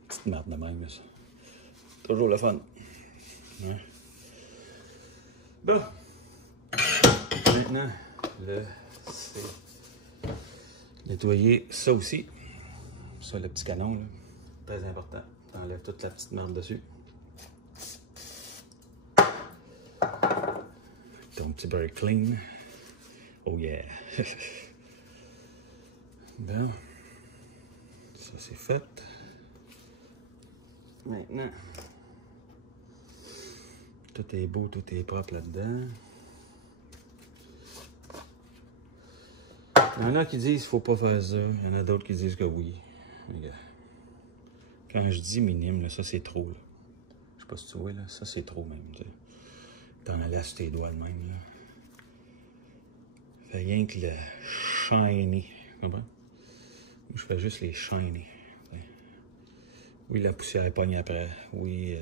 Petite marde de même, ça. Toujours le fun. Ouais. Bon. Maintenant, c'est nettoyer ça aussi. Ça, le petit canon, là, très important. Tu enlèves toute la petite merde dessus. Ton petit brake clean. Oh yeah! Bon. Ça, c'est fait. Maintenant, tout est beau, tout est propre là-dedans. Il y en a qui disent qu'il ne faut pas faire ça. Il y en a d'autres qui disent que oui. Regarde. Quand je dis minime, là, ça c'est trop. Là. Je sais pas si tu vois, là, ça c'est trop même. T'en allais sur tes doigts de même. Là. Fait rien que le shiny. Tu comprends? Moi, je fais juste les shiny. Oui, la poussière pogne après. Oui,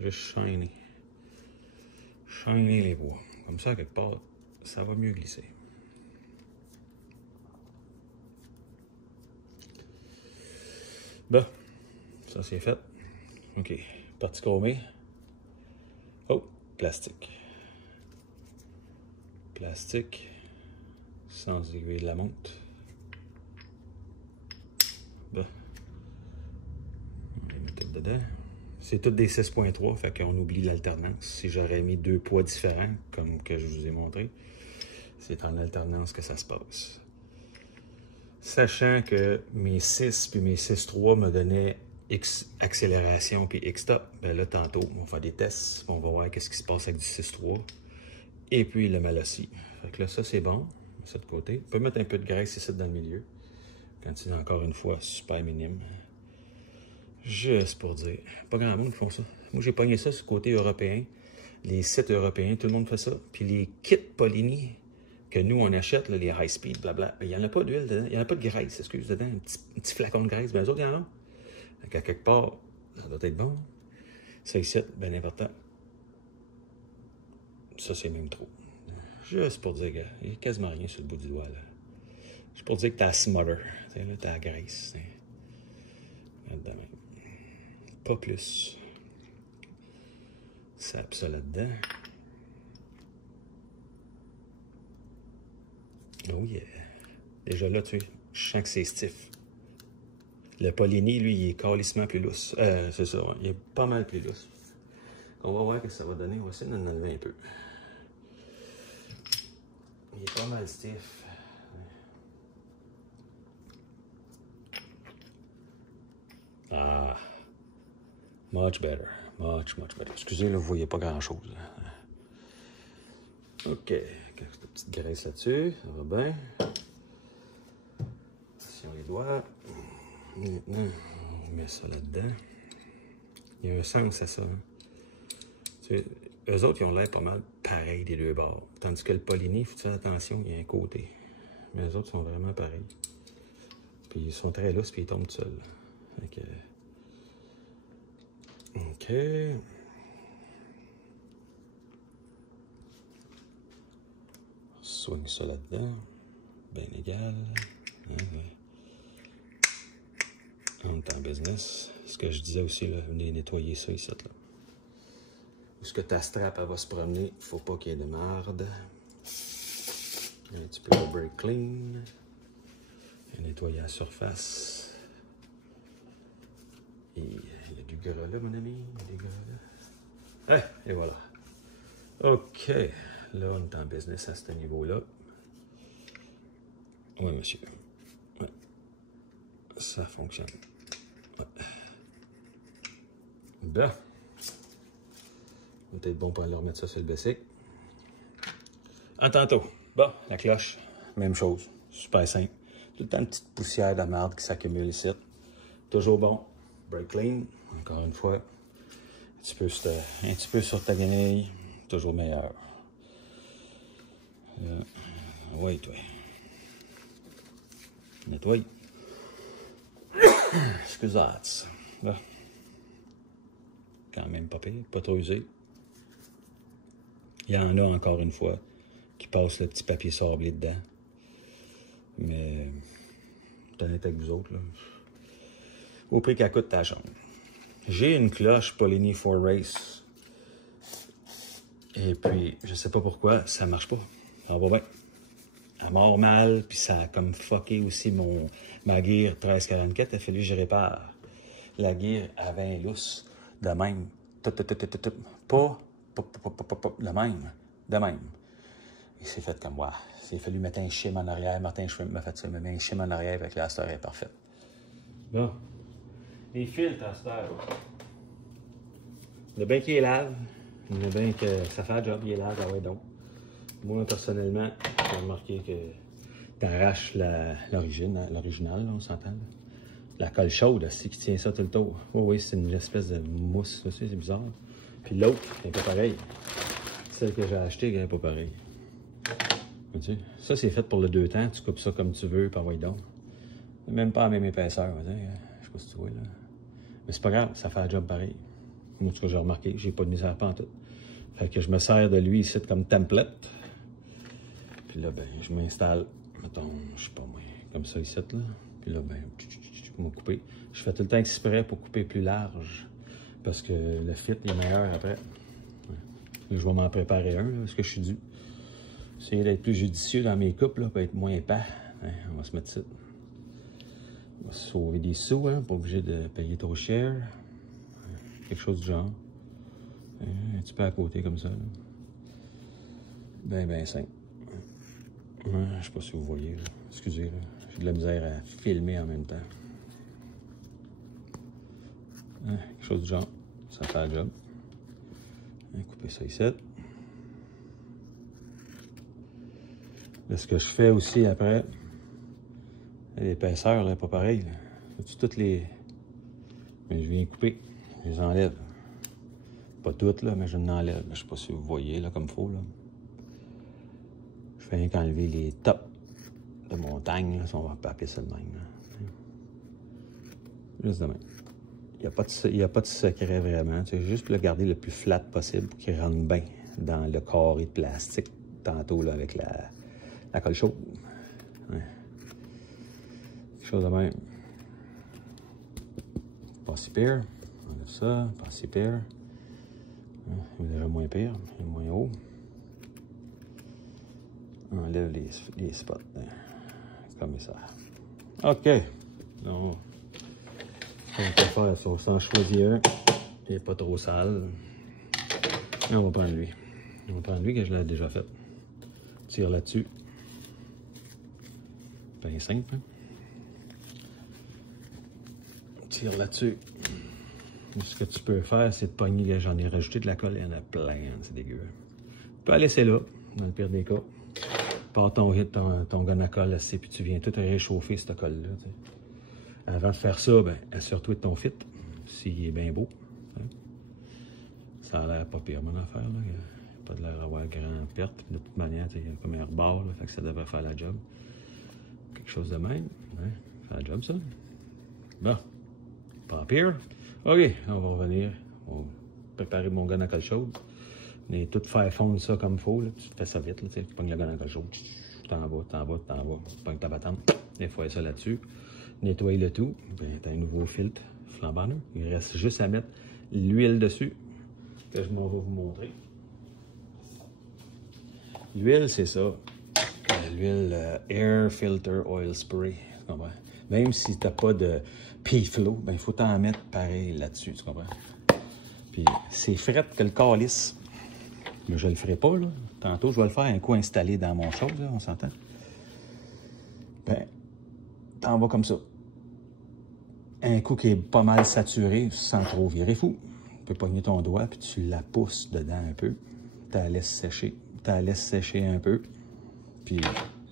juste shiny. Shiny les bois. Comme ça, quelque part, ça va mieux glisser. Bon, ça c'est fait. OK, partie chromée. Oh, plastique. Plastique, sans aiguille de la montre. Bon. On les met tout dedans. C'est toutes des 6.3, fait qu'on oublie l'alternance. Si j'aurais mis deux poids différents, comme que je vous ai montré, c'est en alternance que ça se passe. Sachant que mes 6 puis mes 6.3 me donnaient X accélération puis X stop, ben là, tantôt, on va faire des tests, on va voir qu'est-ce qui se passe avec du 6.3 et puis le Malossi. Fait que là, ça, c'est bon, ça de côté. On peut mettre un peu de graisse ici dans le milieu, quand c'est encore une fois super minime. Juste pour dire, pas grand monde qui font ça. Moi, j'ai pogné ça sur le côté européen. Les sites européens, tout le monde fait ça. Puis les kits Polini que nous, on achète, là, les high speed, blabla, il n'y en a pas d'huile dedans, il n'y en a pas de graisse, excuse, dedans, un petit flacon de graisse, ben eux autres, il y en a. Donc, à quelque part, ça doit être bon. Ça ici, ben important. Ça, c'est même trop. Juste pour dire, gars, il n'y a quasiment rien sur le bout du doigt, là. Juste pour dire que t'as smother, tu sais, là, t'as la graisse. Là-dedans, pas plus. Sape ça là-dedans. Oh yeah. Déjà là, tu sais, je sens que c'est stiff. Le Polini, lui, il est calissement plus lousse. C'est ça, ouais. Il est pas mal plus lousse. On va voir ce que ça va donner. On va essayer d'en enlever un peu. Il est pas mal stiff. Ah. Much better. Much better. Excusez, là, vous voyez pas grand-chose. OK. Quelques petites graisses là-dessus. Ça va bien. Si on les doit. Maintenant, on met ça là-dedans. Il y a un sens à ça. Hein. Tu sais, eux autres, ils ont l'air pas mal pareils des deux bords. Tandis que le Polini, il faut faire attention, il y a un côté. Mais eux autres sont vraiment pareils. Puis ils sont très lousses, puis ils tombent tout seuls. Fait que... OK. Swing ça là-dedans. Bien égal. On est en business. Ce que je disais aussi, là, venez nettoyer ça ici. Là. Où est-ce que ta strap elle va se promener? Faut pas qu'il y ait de marde. Un petit peu de brake clean. Et nettoyer la surface. Et il y a du gras là, mon ami. Il y a du gras là. Et voilà. OK. Là, on est en business à ce niveau-là. Oui, monsieur. Ouais. Ça fonctionne. Ouais. Bon. Peut-être bon pour aller remettre ça sur le basic. À tantôt. Bon, la cloche, même chose. Super simple. Tout le temps une petite poussière de merde qui s'accumule ici. Toujours bon. Brake clean. Encore une fois. Un petit peu sur ta guenille. Toujours meilleur. Oui, toi. Nettoie. Excusez-moi. Là. Quand même pas pire, pas trop usé. Il y en a encore une fois qui passent le petit papier sablé dedans. Mais, t'en es avec vous autres, là. Au prix qu'elle coûte ta chambre. J'ai une cloche Polini 4 Race. Et puis, je sais pas pourquoi, ça marche pas. Ça va bien. elle mord mal, puis ça a comme fucké aussi ma gear 1344. Il a fallu que je répare. La gear avait un lousse de même. Pas de même. De même. Il s'est fait comme moi. Il a fallu mettre un shim en arrière. Martin Shrimp m'a fait ça. Il m'a mis un shim en arrière avec la star est parfaite. Bon. Les filtres à star. Le bien qu'il lave. Le bien que ça fait un job, il est lave, ah ouais donc. Moi, personnellement, j'ai remarqué que t'arraches l'original, on s'entend. La colle chaude, c'est qui tient ça tout le tour. Oui, c'est une espèce de mousse, c'est bizarre. Puis l'autre, elle n'est pas pareille. Celle que j'ai achetée, elle n'est pas pareille. Ça, c'est fait pour le 2 temps. Tu coupes ça comme tu veux, par donc. Même pas à la même épaisseur. Je sais pas si tu vois, là. Mais c'est pas grave, ça fait un job pareil. Moi, en tout cas, j'ai remarqué, j'ai pas de misère pas en tout. Fait que je me sers de lui ici comme template. Puis là, ben, je m'installe, mettons, je sais pas moi, comme ça ici, là. Puis là, ben, je vais couper. Je fais tout le temps exprès pour couper plus large. Parce que le fit est meilleur après. Je vais m'en préparer un, là, parce que je suis dû. Essayer d'être plus judicieux dans mes coupes, là, pour être moins épais. On va se mettre ça. On va se sauver des sous, hein, pas obligé de payer trop cher. Quelque chose du genre. Un petit peu à côté comme ça. Là. Ben simple. Je sais pas si vous voyez. Là. Excusez, j'ai de la misère à filmer en même temps. Quelque chose du genre. Ça fait le job. Couper ça ici. Là, ce que je fais aussi après, l'épaisseur n'est pas pareil. Toutes les. Mais je viens couper. Je les enlève. Pas toutes, là, mais je l'enlève. Je sais pas si vous voyez là, comme il faut. Là. Je fais rien qu'enlever les tops de montagne. Là, si on va appeler ça de même. Là. Juste de même. Il n'y a pas de secret vraiment. C'est juste pour le garder le plus flat possible pour qu'il rentre bien dans le carré de plastique. Tantôt là, avec la colle chaude. Ouais. Quelque chose de même. Pas si pire. On enlève ça. Pas si pire. Il est déjà moins pire. Il est moins haut. On enlève les spots. Comme ça. OK. Donc, on peut faire ça sans choisir un. Il n'est pas trop sale. Et on va prendre lui. On va prendre lui que je l'ai déjà fait. Tire là-dessus. Bien simple. Hein? Tire là-dessus. Ce que tu peux faire, c'est de pogner. J'en ai rajouté de la colle. Il y en a plein. C'est dégueu. Tu peux la laisser là, dans le pire des cas. Pars ton gun à colle assez, puis tu viens tout réchauffer cette colle-là. Avant de faire ça, ben, assure-toi de ton fit, s'il est bien beau. Hein. Ça a l'air pas pire, mon affaire. Il n'y a pas de l'air d'avoir grande perte. De toute manière, il y a comme un rebord, là, fait que ça devrait faire la job. Quelque chose de même. Hein. Faire la job, ça. Bon. Pas pire. OK, on va revenir. On va préparer mon gun à colle chaude. Mais tout faire fondre ça comme il faut. Là. Tu fais ça vite. Là, tu pognes le gun à colle chaude. T'en vas. Tu pognes ta battante. Des fois ça là-dessus. Nettoie le tout. Bien, tu as un nouveau filtre flambant neuf. Il reste juste à mettre l'huile dessus. Que je m'en vais vous montrer. L'huile, c'est ça. L'huile Air Filter Oil Spray. Tu comprends? Même si tu n'as pas de P-Flow, ben, il faut t'en mettre pareil là-dessus. Tu comprends? Puis c'est fret que le calice. Mais je le ferai pas, là. Tantôt, je vais le faire un coup installé dans mon chose, là, on s'entend. Ben, t'en vas comme ça. Un coup qui est pas mal saturé, sans trop virer fou. Tu peux pogner ton doigt, puis tu la pousses dedans un peu. Tu la laisses sécher. Tu la laisses sécher un peu. Puis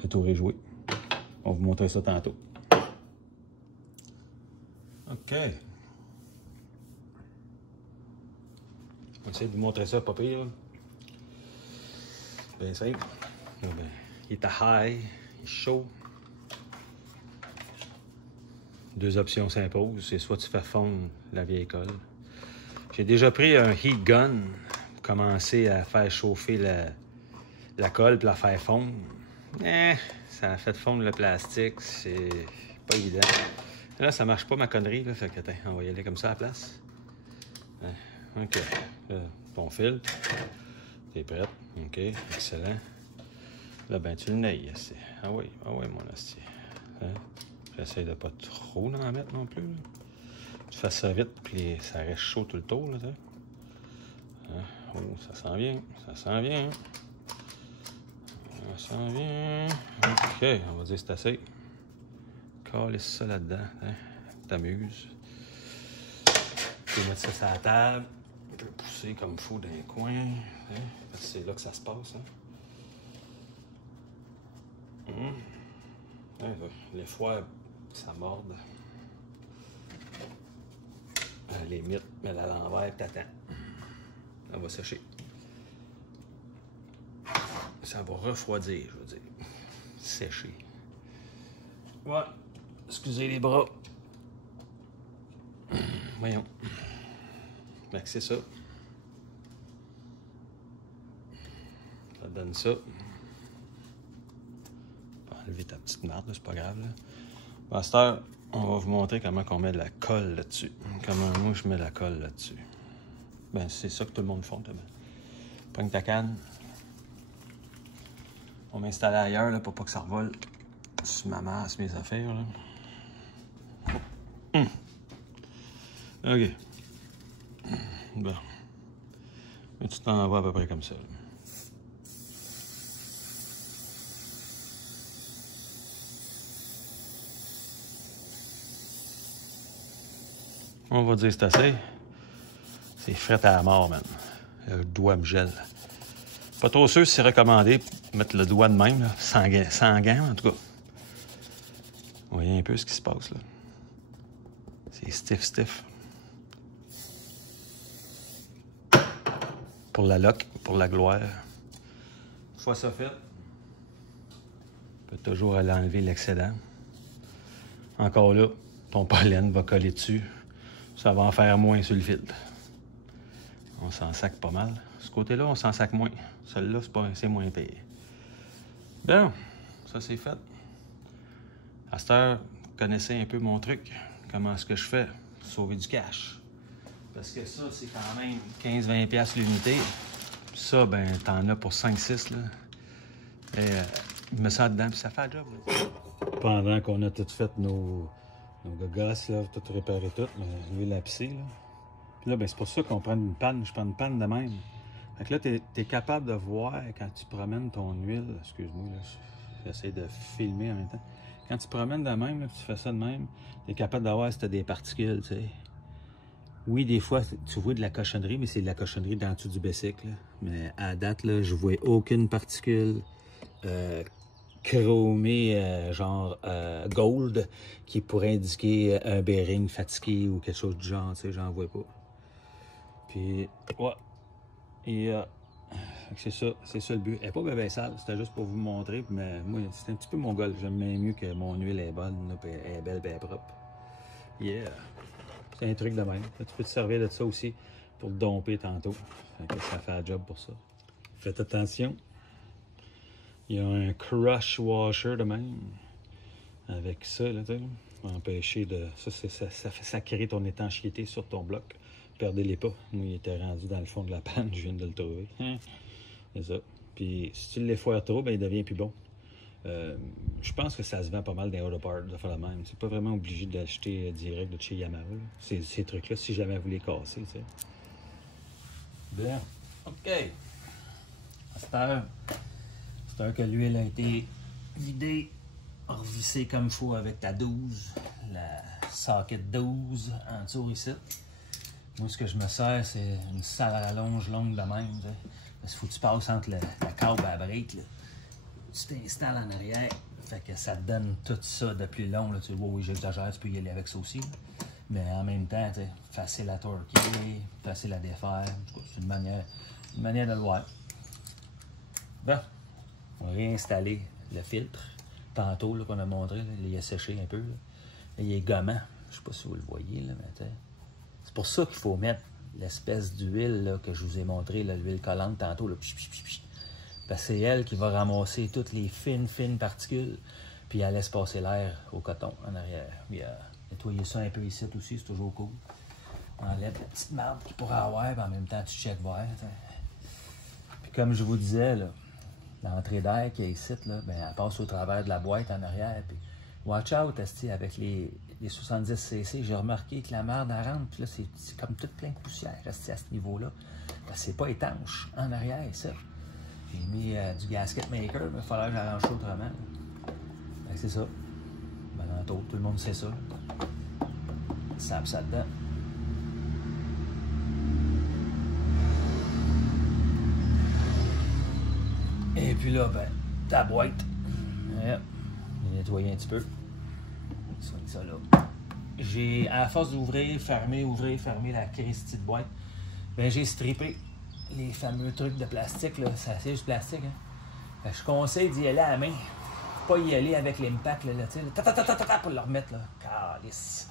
le tour est joué. On va vous montrer ça tantôt. OK. On va essayer de vous montrer ça, pas pire. Bien simple. Là, ben, il est à high, il est chaud. Deux options s'imposent. C'est soit tu fais fondre la vieille colle. J'ai déjà pris un heat gun pour commencer à faire chauffer la colle puis la faire fondre. Ça a fait fondre le plastique. C'est pas évident. Là, ça marche pas ma connerie. Là, fait que, attends, on va y aller comme ça à la place. OK. Ton filtre. T'es prête? OK. Excellent. Là, ben, tu le nailles, ici. Ah oui, mon asti. Hein? J'essaie de pas trop en mettre non plus. Là. Tu fais ça vite, puis ça reste chaud tout le tour, là, hein? Oh, ça s'en vient, ça s'en vient. Ça s'en vient. OK, on va dire que c'est assez. Calisse ça là-dedans, hein? T'amuses. Tu peux mettre ça sur la table. Tu peux pousser comme il faut dans les coins. Hein? C'est là que ça se passe, hein? Ouais, les foies, ça morde. À la limite, mets-la à l'envers et t'attends. Ça va sécher. Ça va refroidir, je veux dire. Sécher. Ouais. Excusez les bras. Voyons. Ben, c'est ça. Ça donne ça. Enlever ta petite marde, c'est pas grave. Là. À cette heure, on va vous montrer comment on met de la colle là-dessus. Comment moi je mets de la colle là-dessus. Ben, c'est ça que tout le monde fait. Prends ta canne. On va m'installer ailleurs là, pour pas que ça revole sur ma masse, mes affaires. Là. OK. Bon. Et tu t'en vas à peu près comme ça. Là. On va dire que c'est assez. C'est fret à la mort, man. Le doigt me gèle. Pas trop sûr si c'est recommandé de mettre le doigt de même, là, sans gants, en tout cas. Vous voyez un peu ce qui se passe, là. C'est stiff. Pour la loque, pour la gloire. Une fois ça fait, on peut toujours aller enlever l'excédent. Encore là, ton pollen va coller dessus. Ça va en faire moins sur le filtre. On s'en sac pas mal. Ce côté-là, on s'en sac moins. Celui-là, c'est moins payé. Bon, ça c'est fait. À cette heure, vous connaissez un peu mon truc. Comment est-ce que je fais? Sauver du cash. Parce que ça, c'est quand même 15-20$ l'unité. Ça, ben, t'en as pour 5-6, là. Et, mets ça dedans, puis ça fait le job, là. Pendant qu'on a tout fait nos gogosses, là, tout réparé tout, mais lui, la piscine, là. Puis là, ben, c'est pour ça qu'on prend une panne. Je prends une panne de même. Fait que là, t'es capable de voir quand tu promènes ton huile. Excuse-moi, là, j'essaie de filmer en même temps. Quand tu promènes de même, là, tu fais ça de même, t'es capable de voir si t'as des particules, tu sais. Oui, des fois, tu vois de la cochonnerie, mais c'est de la cochonnerie dans le dessous du bicycle. Là. Mais à date, là, je vois aucune particule chromée, genre gold, qui pourrait indiquer un bearing fatigué ou quelque chose du genre, tu sais, j'en vois pas. Puis, ouais. Et c'est ça le but. Elle n'est pas bien sale, c'était juste pour vous montrer, mais moi, c'est un petit peu mon goal. J'aime bien mieux que mon huile est bonne, là, puis elle est belle, bien propre. Yeah! C'est un truc de même. Tu peux te servir de ça aussi pour te domper tantôt. Ça fait un job pour ça. Faites attention. Il y a un crush washer de même. Avec ça, là, tu sais. Empêcher de. Ça crée ton étanchéité sur ton bloc. Perdez-les pas. Moi, il était rendu dans le fond de la panne. Je viens de le trouver. C'est ça. Puis si tu le foires trop, ben, il devient plus bon. Je pense que ça se vend pas mal dans les auto parts de faire la même. C'est pas vraiment obligé d'acheter direct de chez Yamaha. Ces trucs-là, si jamais vous les cassez, tu sais. Bien. OK. À cette heure que l'huile a été vidée, revissée comme il faut avec ta 12, la socket 12 en dessous ici. Moi, ce que je me sers, c'est une salle à longe longue de même. Tu sais. Parce qu'il faut que tu passes entre la câble à la brique. Là. Tu t'installes en arrière, fait que ça te donne tout ça de plus long. Là. Tu vois, oui, j'exagère, tu peux y aller avec ça aussi. Là. Mais en même temps, facile à torquer, facile à défaire. C'est une manière de le voir. Bon, on va réinstaller le filtre. Tantôt qu'on a montré, là, il a séché un peu. Là. Là, il est gommant. Je sais pas si vous le voyez, là, mais c'est pour ça qu'il faut mettre l'espèce d'huile que je vous ai montré, l'huile collante tantôt. Là. Parce que c'est elle qui va ramasser toutes les fines particules, puis elle laisse passer l'air au coton en arrière. Puis nettoyer ça un peu ici aussi, c'est toujours cool. On enlève la petite marde qu'il pourrait avoir, puis en même temps tu check voir. Puis comme je vous disais, là, l'entrée d'air qu'il y a ici, là, ben, elle passe au travers de la boîte en arrière. Puis, watch out, esti, avec les 70cc, j'ai remarqué que la merde, elle rentre, puis là, c'est comme tout plein de poussière, esti, à ce niveau-là. Parce que c'est pas étanche en arrière, ça. J'ai mis du gasket maker, mais il va falloir que j'arrange ça autrement. Ben, c'est ça. Ben, tout le monde sait ça. Sape ça dedans. Et puis là, ben, ta boîte. Ouais. J'ai nettoyé un petit peu. Soigne ça là. J'ai, à force d'ouvrir, fermer la Christie de boîte, ben j'ai strippé les fameux trucs de plastique, là. Ça, c'est juste plastique, hein. Fait que je conseille d'y aller à la main. Pas y aller avec l'impact, là, tu sais, pour le remettre, là. Calice.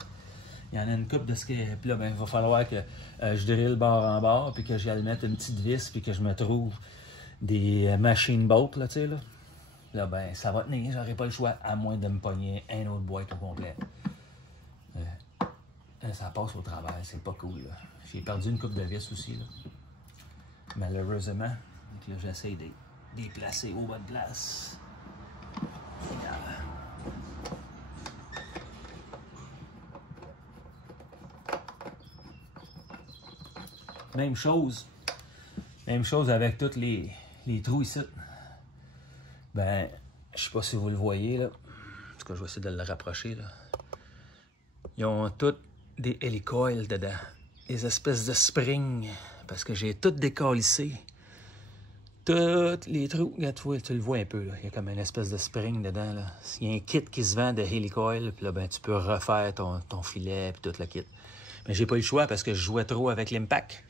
Il y en a une coupe de ce que. Puis là, ben, il va falloir que je drille bord en bord, puis que j'aille mettre une petite vis, puis que je me trouve des machine bolts, là, tu sais, là. Là, ben, ça va tenir, j'aurai pas le choix, à moins de me pogner un autre boîte au complet. Ça passe au travers, c'est pas cool, là. J'ai perdu une coupe de vis aussi, là. Malheureusement. Donc là, j'essaie de les placer au bas de place. Même chose avec tous les trous ici. Ben, je sais pas si vous le voyez, là. En tout cas, je vais essayer de le rapprocher, là. Ils ont tous des hélicoils dedans. Des espèces de springs. Parce que j'ai tout décalissé. Tous les trous. Regarde, tu le vois un peu, là. Il y a comme une espèce de spring dedans, là. Il y a un kit qui se vend de hélicoil. Puis là, ben, tu peux refaire ton filet, puis tout le kit. Mais j'ai pas eu le choix parce que je jouais trop avec l'impact.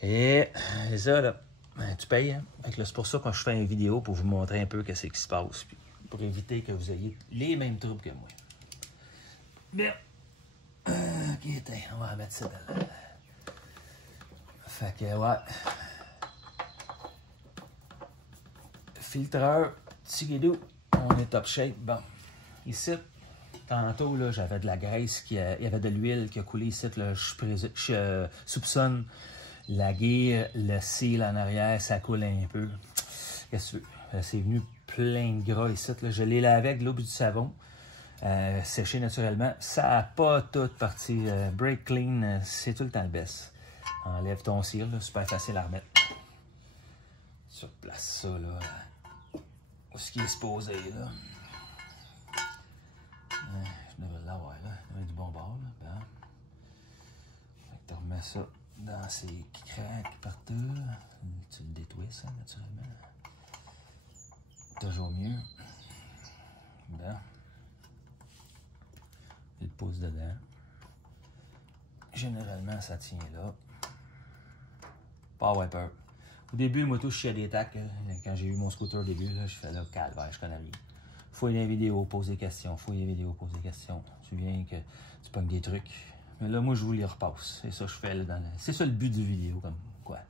Et ça, là, ben, tu payes. Hein? C'est pour ça que je fais une vidéo pour vous montrer un peu qu'est-ce qui se passe. Puis pour éviter que vous ayez les mêmes troubles que moi. Bien. Ok, on va remettre ça là. Fait que, ouais. Filtreur, Tigidou, on est top shape. Bon, ici, tantôt, là, j'avais de la graisse, il y avait de l'huile qui a coulé ici. Là, je soupçonne la guire, le cil en arrière, ça coule un peu. Qu'est-ce que tu veux? C'est venu plein de gras ici. Là. Je l'ai lavé avec de l'eau et du savon. Séché naturellement. Ça n'a pas tout parti. Break clean, c'est tout le temps le best. Enlève ton cire, là, super facile à remettre. Tu replaces ça, là. Où ce qui est supposé, là. Je devrais l'avoir, là. Il y a du bon bord, là. Ben. Tu remets ça dans ces craques partout. Tu le détruis, ça, naturellement. Toujours mieux. Ben. Tu le poses dedans. Généralement, ça tient là. Pas avoir peur. Au début, moi, tout, je chiais des tacs. Quand j'ai eu mon scooter au début, là, je fais là, calvaire, je connais rien. Fouille les vidéos, pose des questions. Fouille les vidéos, pose des questions. Tu viens que tu pognes des trucs. Mais là, moi, je vous les repasse. C'est ça que je fais. Là, c'est ça le but du vidéo, comme quoi.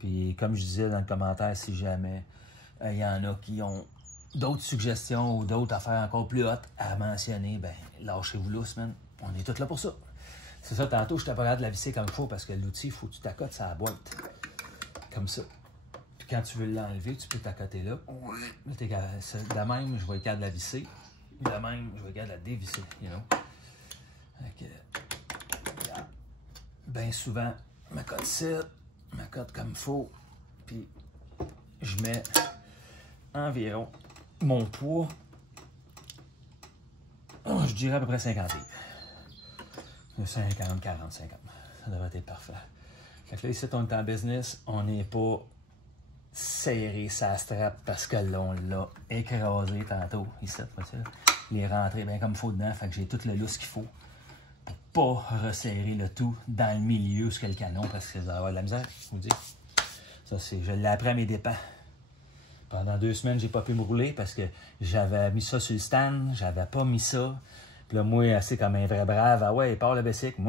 Puis, comme je disais dans le commentaire, si jamais il y en a qui ont d'autres suggestions ou d'autres affaires encore plus hautes à mentionner, ben lâchez-vous là, man. On est tous là pour ça. C'est ça, tantôt, je t'ai pas regardé de la visser comme il faut parce que l'outil, il faut que tu t'accotes sur la boîte. Comme ça. Puis quand tu veux l'enlever, tu peux t'accoter là. De même, je vais être capable de la visser. De même, je vais être capable de la dévisser. You know? Bien souvent, ma cote ici, ma cote comme il faut. Puis je mets environ mon poids. Oh, je dirais à peu près 50 livres. 50, 40, 50. Ça devrait être parfait. Fait que là, ici, on est en business. On n'est pas serré sa strap parce que là, on l'a écrasé tantôt. Ici, les rentrées bien comme il faut dedans. Fait que j'ai tout le lousse qu'il faut pour pas resserrer le tout dans le milieu sur le canon parce que ça va avoir de la misère, je vous dis. Ça, c'est, je l'ai appris à mes dépens. Pendant 2 semaines, j'ai pas pu me rouler parce que j'avais mis ça sur le stand, j'avais pas mis ça. Puis là, moi, assez comme un vrai brave, ah ouais, il part le bicycle.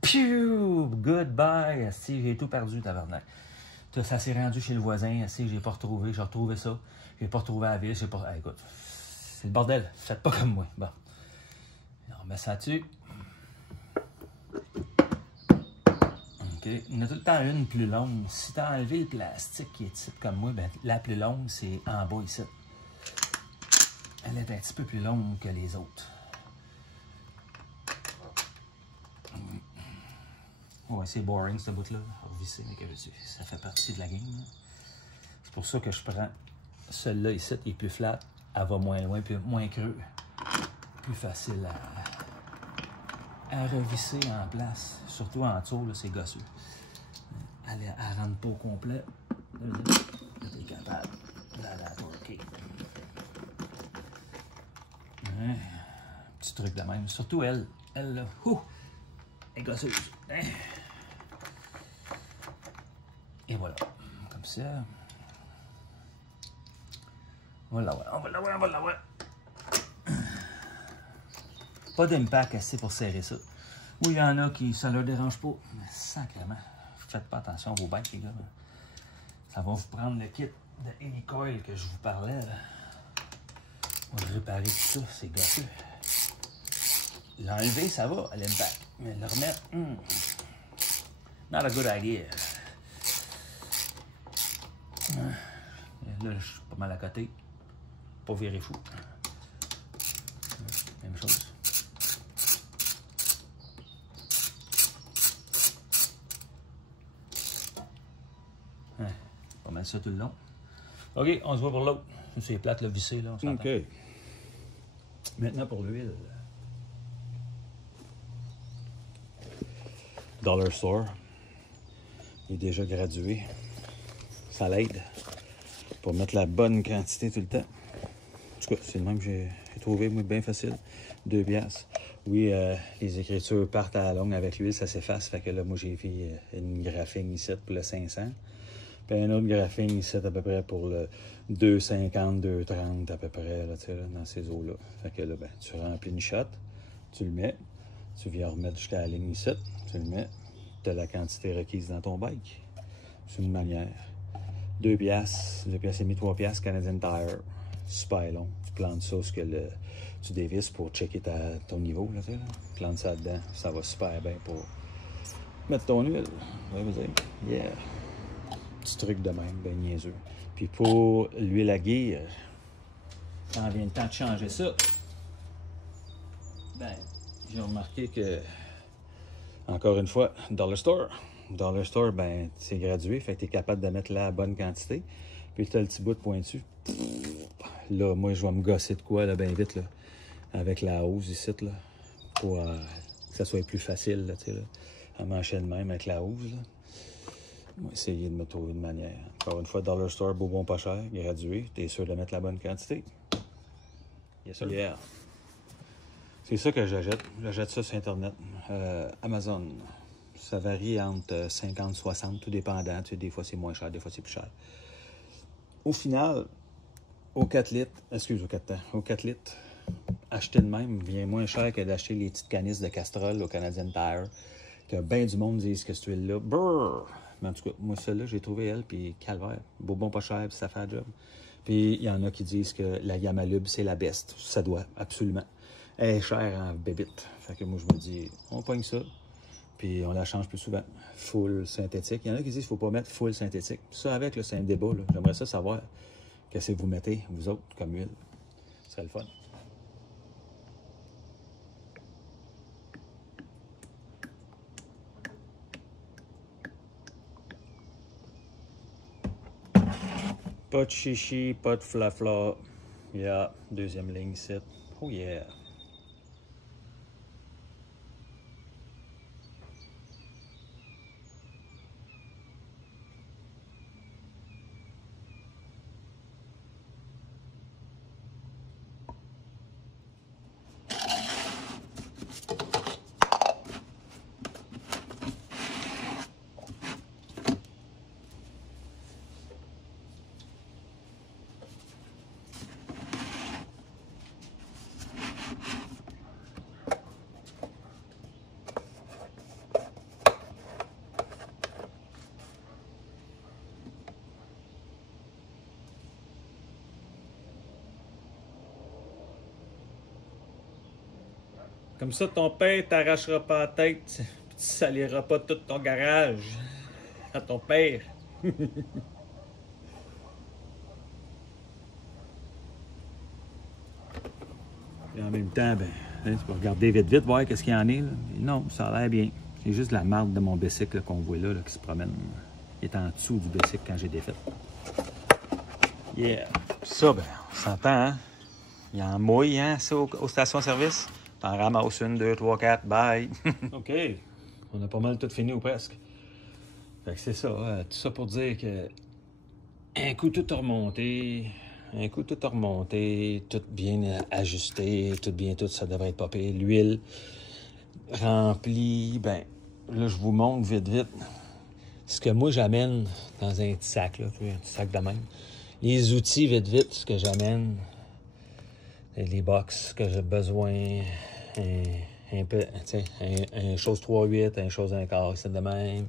Piou! Goodbye! Si, j'ai tout perdu, tabarnak. Ça s'est rendu chez le voisin, si, j'ai pas retrouvé, j'ai retrouvé ça. J'ai pas retrouvé la ville, j'ai pas. Ah, écoute, c'est le bordel, faites pas comme moi. Bon. On met ça dessus. OK. OK. Il y en a tout le temps une plus longue. Si tu as enlevé le plastique qui est type comme moi, ben, la plus longue, c'est en bas ici. Elle est un petit peu plus longue que les autres. Ouais, c'est boring ce bout-là. Revisser, mais que ça fait partie de la game. C'est pour ça que je prends celle-là ici, qui est plus flat. Elle va moins loin, puis moins creux. Plus facile à revisser en place. Surtout en dessous, c'est gosseux. Elle rentre pas au complet. Là, tu es capable de la torquer. Ouais. Petit truc de même. Surtout elle là, elle est gosseuse. Et voilà. Comme ça. Voilà, on va l'avoir. Pas d'impact assez pour serrer ça. Oui, il y en a qui ça leur dérange pas. Mais sacrément, faites pas attention à vos bêtes, les gars. Ça va vous prendre le kit de Helicoil que je vous parlais. Là. On va réparer tout ça, c'est gosseux. L'enlever, ça va à l'impact. Mais le remettre, not a good idea. Là, je suis pas mal à côté. Pas virer fou. Même chose. Pas mal ça tout le long. OK, on se voit pour l'autre. C'est plate le visser, là. OK. Maintenant pour l'huile. Dollar Store. Il est déjà gradué. Ça l'aide pour mettre la bonne quantité tout le temps. En tout cas, c'est le même que j'ai trouvé, moi, bien facile. 2 piastres. Oui, les écritures partent à la longue avec l'huile, ça s'efface. Fait que là, moi, j'ai fait une graphing ici pour le 500. Puis un autre graphing ici à peu près pour le 2,50, 2,30 à peu près, là, là, dans ces eaux-là. Fait que là, ben, tu remplis une shot, tu le mets, tu viens remettre jusqu'à la ligne ici, tu le mets, tu as la quantité requise dans ton bike. C'est une manière. 2 piastres, 2 piastres et demi, 3 piastres, Canadian Tire. Super long. Tu plantes ça, ce que tu dévisses pour checker ton niveau, là, tu sais, là. Plante ça dedans, ça va super bien pour mettre ton huile. Ouais, vous dire, yeah. Petit truc de même, ben niaiseux. Puis pour l'huile à guire, quand vient le temps de changer ça, ben, j'ai remarqué que, encore une fois, Dollar Store. Dollar Store, ben, c'est gradué, fait que tu es capable de mettre la bonne quantité. Puis tu as le petit bout de pointu. Là, moi, je vais me gosser de quoi, là, bien vite, là, avec la hausse ici, là, pour que ça soit plus facile, là, tu sais, là, à mancher de même avec la hausse, là. On va essayer de me trouver une manière. Encore une fois, Dollar Store, beau bon pas cher, gradué. Tu es sûr de mettre la bonne quantité. Yes, sir. Yeah. C'est ça que j'achète. J'achète ça sur Internet. Amazon. Ça varie entre 50 et 60, tout dépendant. Tu sais, des fois, c'est moins cher, des fois, c'est plus cher. Au final, au 4 litres, au 4 litres, acheter de même vient moins cher que d'acheter les petites canisses de Castrol au Canadian Tire. Que bien du monde dise que cette huile-là, brrr! Mais en tout cas, moi, celle-là, j'ai trouvé elle, puis calvaire. Beau bon pas cher, puis ça fait le job. Puis il y en a qui disent que la Yamalube, c'est la best. Ça doit, absolument. Elle est chère en bébite. Fait que moi, je me dis, on pogne ça, puis on la change plus souvent. Full synthétique. Il y en a qui disent qu'il ne faut pas mettre full synthétique. Ça, avec, c'est un débat. J'aimerais ça savoir qu'est-ce que vous mettez, vous autres, comme huile. Ce serait le fun. Pas de chichi, pas de flafla. Yeah, deuxième ligne ici. Oh yeah. Comme ça, ton père t'arrachera pas la tête, Tu saliras pas tout ton garage à ton père. Et en même temps, ben, hein, tu peux regarder vite, voir qu'est-ce qu'il y en est. Là. Non, ça a l'air bien. C'est juste la marde de mon bicycle qu'on voit là, qui se promène. Il est en dessous du bicycle quand j'ai défait. Yeah. Ça, ben, on s'entend, hein? Il en mouille, hein, ça, aux stations-service. T'en ramasses 1, 2, 3, 4, bye. OK. On a pas mal tout fini ou presque. Fait que c'est ça, tout ça pour dire que un coup tout a remonté, tout bien ajusté, tout ça devrait être pas pire. L'huile remplie, ben là je vous montre vite ce que moi j'amène dans un petit sac, là, un petit sac de même. Les outils vite, ce que j'amène, les box que j'ai besoin, un peu, un chose 3-8, un chose 1/4, c'est de même.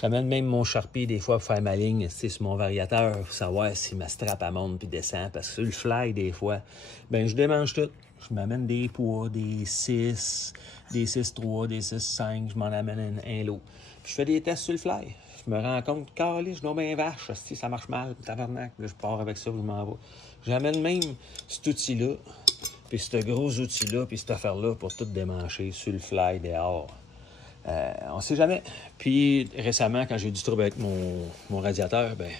J'amène même mon Sharpie des fois pour faire ma ligne sur mon variateur pour savoir si ma strap elle monte puis descend. Parce que sur le fly, des fois, ben je démange tout. Je m'amène des poids, des 6, des 6-3, des 6-5, je m'en amène un lot. Puis je fais des tests sur le fly. Je me rends compte, calé, je dois bien vache, si ça marche mal, tabarnak. Là, je pars avec ça, je m'en vais. J'amène même cet outil-là, puis ce gros outil-là, puis cette affaire-là pour tout démancher sur le fly dehors. On sait jamais. Puis récemment, quand j'ai eu du trouble avec mon radiateur, ben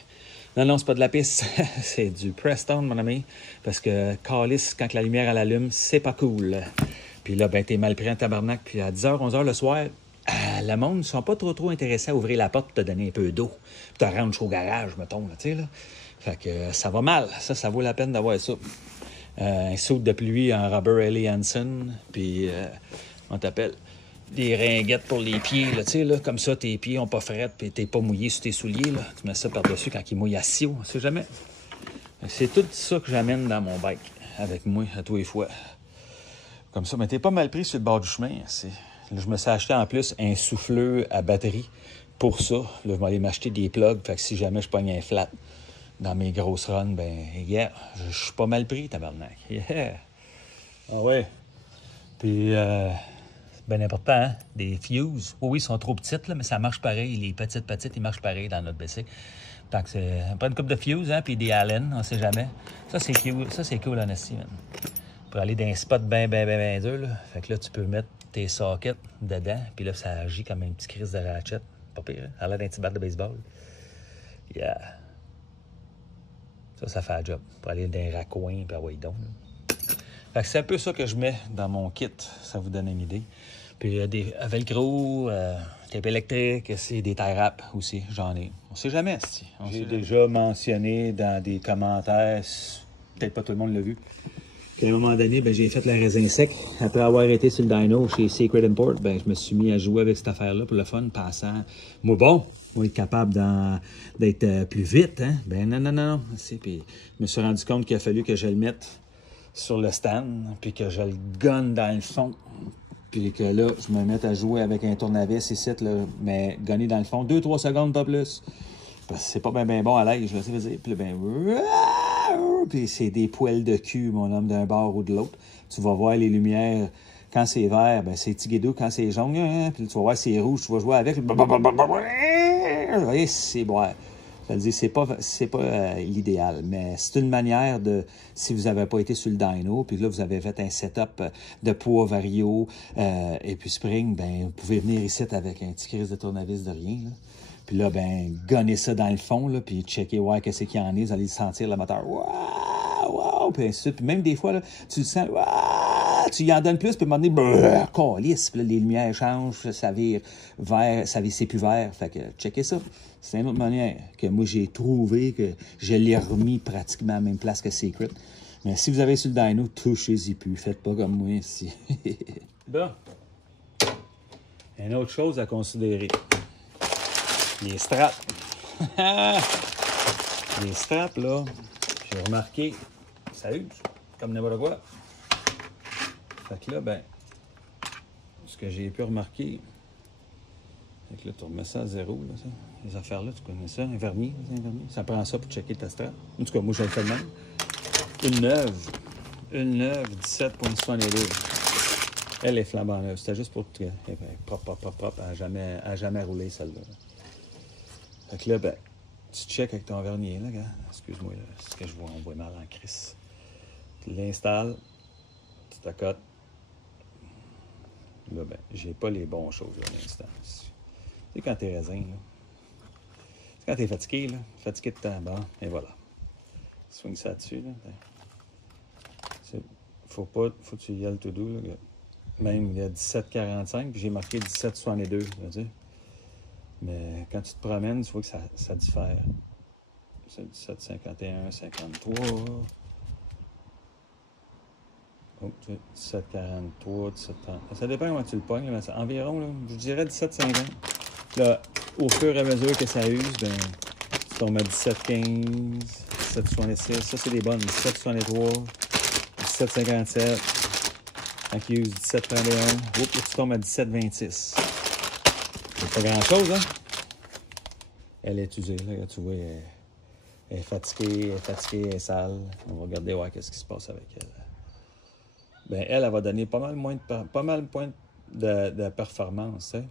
non, c'est pas de la piste, c'est du Preston, mon ami. Parce que calice, quand la lumière elle allume, c'est pas cool. Puis là, ben t'es mal pris en tabarnak. Puis à 10h, 11h le soir, le monde ne sont pas trop intéressés à ouvrir la porte pour te donner un peu d'eau. Puis te rendre jusqu'au garage, mettons, tu sais, là. Fait que ça va mal. Ça vaut la peine d'avoir ça. Un saut de pluie en Robert Ellie Hansen. Puis, on t'appelle des ringuettes pour les pieds, là, tu sais, là, comme ça, tes pieds n'ont pas fret, puis t'es pas mouillé sur tes souliers, là. Tu mets ça par-dessus quand il mouille à sio, on sait jamais. C'est tout ça que j'amène dans mon bike, avec moi, à tous les fois. Comme ça, mais t'es pas mal pris sur le bord du chemin. Là, je me suis acheté en plus un souffleur à batterie pour ça. Là, je vais aller m'acheter des plugs, fait que si jamais je pogne un flat dans mes grosses runs, ben, yeah, je suis pas mal pris, tabarnak. Yeah! Ah ouais. Puis, bien important, hein? Des fuses. Oui, ils sont trop petites, là, mais ça marche pareil. Les petites, ils marchent pareil dans notre bicycle. Donc, on prend une coupe de fuses, hein, puis des Allen, on sait jamais. Ça, c'est cool. Ça, c'est cool, en esti, man. Pour aller dans un spot bien dur, là. Fait que là, tu peux mettre tes sockets dedans, puis là, ça agit comme un petit crise de ratchet. Pas pire, hein? Ça a l'air d'un petit bat de baseball. Yeah. Ça fait un job. Pour aller dans un raccoin, puis ouais, donc. Fait que c'est un peu ça que je mets dans mon kit. Ça vous donne une idée. Puis des velcro, tape électrique, c'est des tie wraps aussi, j'en ai. On sait jamais, si. J'ai déjà mentionné dans des commentaires, peut-être pas tout le monde l'a vu, qu'à un moment donné, ben, j'ai fait la raisin sec. Après avoir été sur le dyno chez Secret Import, ben, je me suis mis à jouer avec cette affaire-là pour le fun, pensant, moi être capable d'être plus vite, hein? Ben non. Puis je me suis rendu compte qu'il a fallu que je le mette sur le stand, puis que je le gonne dans le fond. Puis que là, je me mette à jouer avec un tournevis ici, là, mais gonner dans le fond, 2-3 secondes, pas plus. Parce que c'est pas bien bon à l'aise, je veux dire. Puis là, puis c'est des poils de cul, mon homme, d'un bord ou de l'autre. Tu vas voir les lumières. Quand c'est vert, ben c'est tigédou. Quand c'est jaune, puis tu vas voir c'est rouge, tu vas jouer avec. Et c'est boire. Je veux dire, c'est pas l'idéal, mais c'est une manière de, si vous n'avez pas été sur le dyno, puis là, vous avez fait un setup de poids vario, et puis spring, ben vous pouvez venir ici avec un petit crise de tournevis de rien, là. Puis là, ben, gonner ça dans le fond, là, puis checker, ouais, qu'est-ce qu'il y en a, vous allez sentir le moteur, wow, puis ainsi de suite. Puis même des fois, là, tu le sens, wow, tu y en donnes plus, puis à un moment donné, calisse, puis là, les lumières changent, ça vire vert, c'est plus vert. Fait que, checker ça. C'est une autre manière que moi, j'ai trouvé que je l'ai remis pratiquement à la même place que Secret. Mais si vous avez sur le dyno, touchez-y plus. Faites pas comme moi ici. Bon. Une autre chose à considérer. Les straps. Les straps, là, j'ai remarqué, ça use, comme n'importe quoi. Fait que là, ben, ce que j'ai pu remarquer, fait que là, tu remets ça à zéro, là, ça. Les affaires-là, tu connais ça, un vernis, ça prend ça pour checker ta strap. En tout cas, moi, je le fais de même. Une neuve, 17,72. Elle est flambant neuve. C'était juste pour te... propre. Elle n'a jamais roulé, celle-là. Fait que là, ben, tu checkes avec ton vernier, là, gars. Excuse-moi, là. C'est ce que je vois. On voit mal en crise. Tu l'installes. Tu t'accotes. Là, ben, j'ai pas les bonnes choses, là, à l'instant. C'est quand t'es raisin, là. C'est quand t'es fatigué, là. Fatigué de temps, bon, et voilà. Swing ça dessus, là. Faut que tu y ailles tout doux, là. Même, il y a 17,45, puis j'ai marqué 17,62, je veux dire. Mais quand tu te promènes, tu vois que ça diffère. C'est 17,51, 53. Oh, 17,43, 17,30. Ça dépend comment tu le pognes, mais environ, là, je dirais 17,50. Là, au fur et à mesure que ça use, ben, tu tombes à 17,15, 17,66. Ça, c'est des bonnes. 17,63, 17,57. Quand il use 17,31, oups, là, tu tombes à 17,26. C'est pas grand-chose, hein? Elle est usée, là. Tu vois, elle est fatiguée, elle est sale. On va regarder, ouais, qu'est-ce qui se passe avec elle. Ben, elle va donner pas mal de points de performance, hein?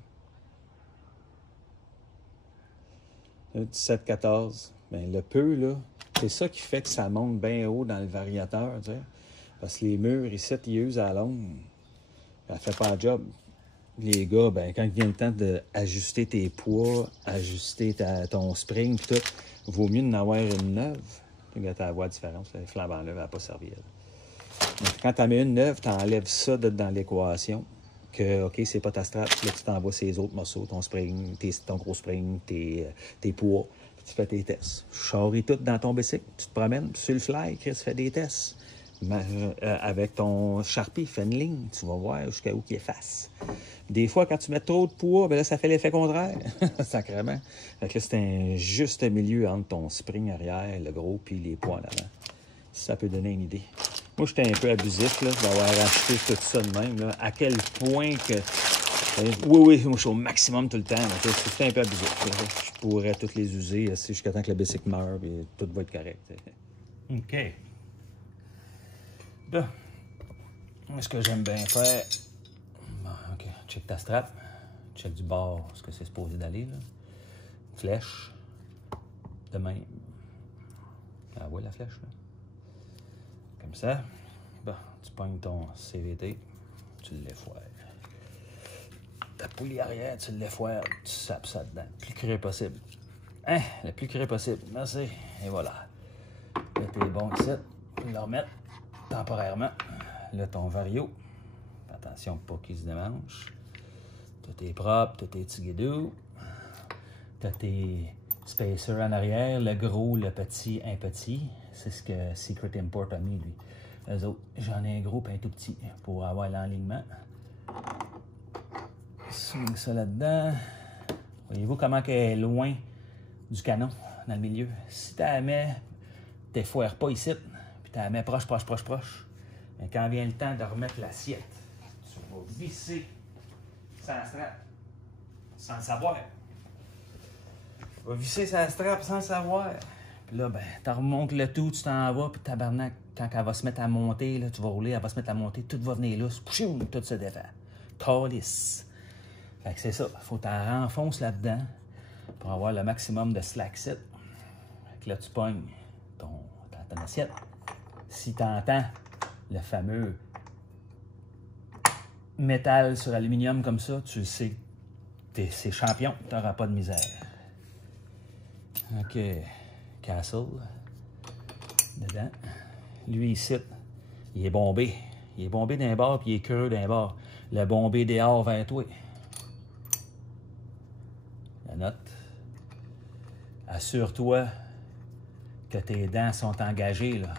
17-14. Ben, le peu, là, c'est ça qui fait que ça monte bien haut dans le variateur, tu sais. Parce que les murs, ici, ils usent à la longue. Elle fait pas le job. Les gars, ben, quand il vient le temps d'ajuster tes poids, ajuster ton spring, pis tout, vaut mieux d'en avoir une neuve. Tu vas voir la différence. Les flambant neuve, elle n'a pas servi, elle. Donc, quand tu en mets une neuve, tu enlèves ça dans l'équation. Que, OK, c'est pas ta strap, là, tu t'envoies ces autres morceaux, ton spring, ton gros spring, tes poids, puis tu fais tes tests. Charrie tout dans ton bicycle, tu te promènes, sur le fly, Chris, fais des tests. Avec ton Sharpie, fais une ligne, tu vas voir jusqu'à où qu'il efface. Des fois, quand tu mets trop de poids, ben là, ça fait l'effet contraire. Sacrément. Fait que là, c'est un juste milieu entre ton spring arrière, le gros, puis les poids en avant. Ça peut donner une idée. Moi, j'étais un peu abusif, là, d'avoir acheté tout ça de même, là. À quel point que... Oui, moi, je suis au maximum tout le temps. C'était un peu abusif. Là. Je pourrais toutes les user jusqu'à temps que le bicycle meure, et tout va être correct. OK. Là, ce que j'aime bien faire... Bon, OK, check ta strap. Check du bord, ce que c'est supposé d'aller, là. Flèche. De même. Ah ouais, la flèche, là. Comme ça. Bon, tu pognes ton CVT, tu le l'effoires. Ta poulie arrière, tu le l'effoires, tu sapes ça dedans. Le plus creux possible. Hein? Le plus creux possible. Merci. Et voilà. Là, t'es bon ici. Tu peux le remettre temporairement. Là, ton vario. Attention pour pas qu'il se démange. Tout est propre, tout est tiguidou. T'as tes spacers en arrière, le gros, le petit, un petit. C'est ce que Secret Import a mis, lui. Eux autres, j'en ai un gros et un tout petit pour avoir l'enlignement. Swing ça là-dedans. Voyez-vous comment elle est loin du canon, dans le milieu. Si tu la mets, tu n'effoires pas ici, puis tu la mets proche. Mais quand vient le temps de remettre l'assiette, tu vas visser sa strap sans le savoir. Tu vas visser sa strap sans le savoir. Puis là, ben, tu remontes le tout, tu t'en vas, puis tabarnak, quand elle va se mettre à monter, là, tu vas rouler, elle va se mettre à monter, tout va venir là, pouchoum, tout se défait. Calice. Fait que c'est ça, faut que tu renfonces là-dedans pour avoir le maximum de slack set. Fait que là, tu pognes ton assiette. Si tu entends le fameux métal sur aluminium comme ça, tu le sais, c'est champion, tu n'auras pas de misère. OK. Castle. Dedans. Lui, ici, il est bombé. Il est bombé d'un bord, puis il est creux d'un bord. Le bombé dehors vers toi. La note. Assure-toi que tes dents sont engagées, là.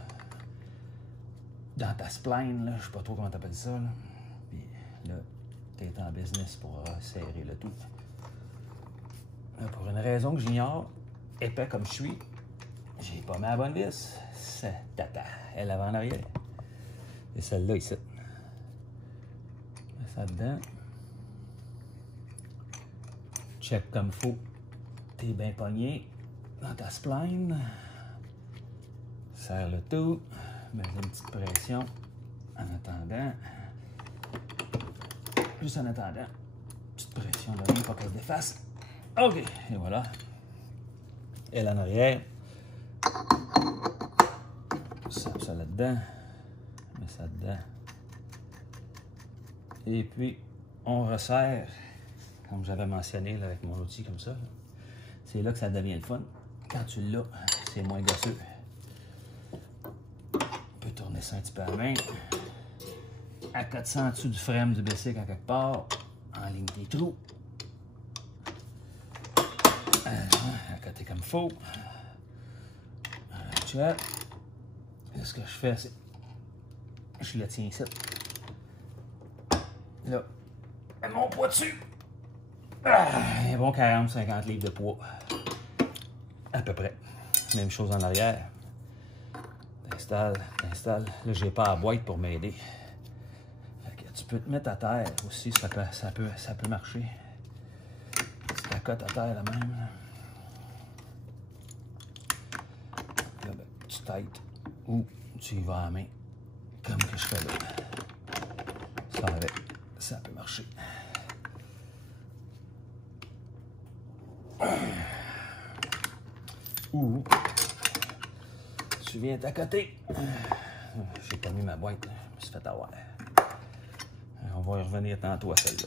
Dans ta spline, là. Je sais pas trop comment t'appelles ça, là. Puis là, t'es en business pour serrer le tout. Là, pour une raison que j'ignore, épais comme je suis, j'ai pas mis la bonne vis. C'est tata. Elle avant en arrière. Et celle-là ici. Mets ça dedans. Check comme faut. T'es bien pogné dans ta spline. Serre le tout. Mets une petite pression en attendant. juste en attendant. Petite pression de rien, pas qu'elle se défasse. OK, et voilà. Elle en arrière. Ça là-dedans. Mets ça dedans. Et puis, on resserre, comme j'avais mentionné là, avec mon outil comme ça. C'est là que ça devient le fun. Quand tu l'as, c'est moins gosseux. On peut tourner ça un petit peu à la main. Accote ça en dessous du frame du bicycle en quelque part. En ligne des trous. Accoter comme il faut. Check. Et ce que je fais, c'est... Je le tiens ici. Là. Mets mon poids dessus. Un bon 40-50 livres de poids. À peu près. Même chose en arrière. T'installes. Là, j'ai pas la boîte pour m'aider. Tu peux te mettre à terre aussi, ça peut marcher. Tu t'accotes à terre la même. Là, ben, tu t'aides ou tu y vas à la main, comme que je fais là. Ça avec, ça peut marcher. Ou tu viens t'accoter. J'ai pas mis ma boîte, je me suis fait avoir. On va y revenir tantôt à celle-là.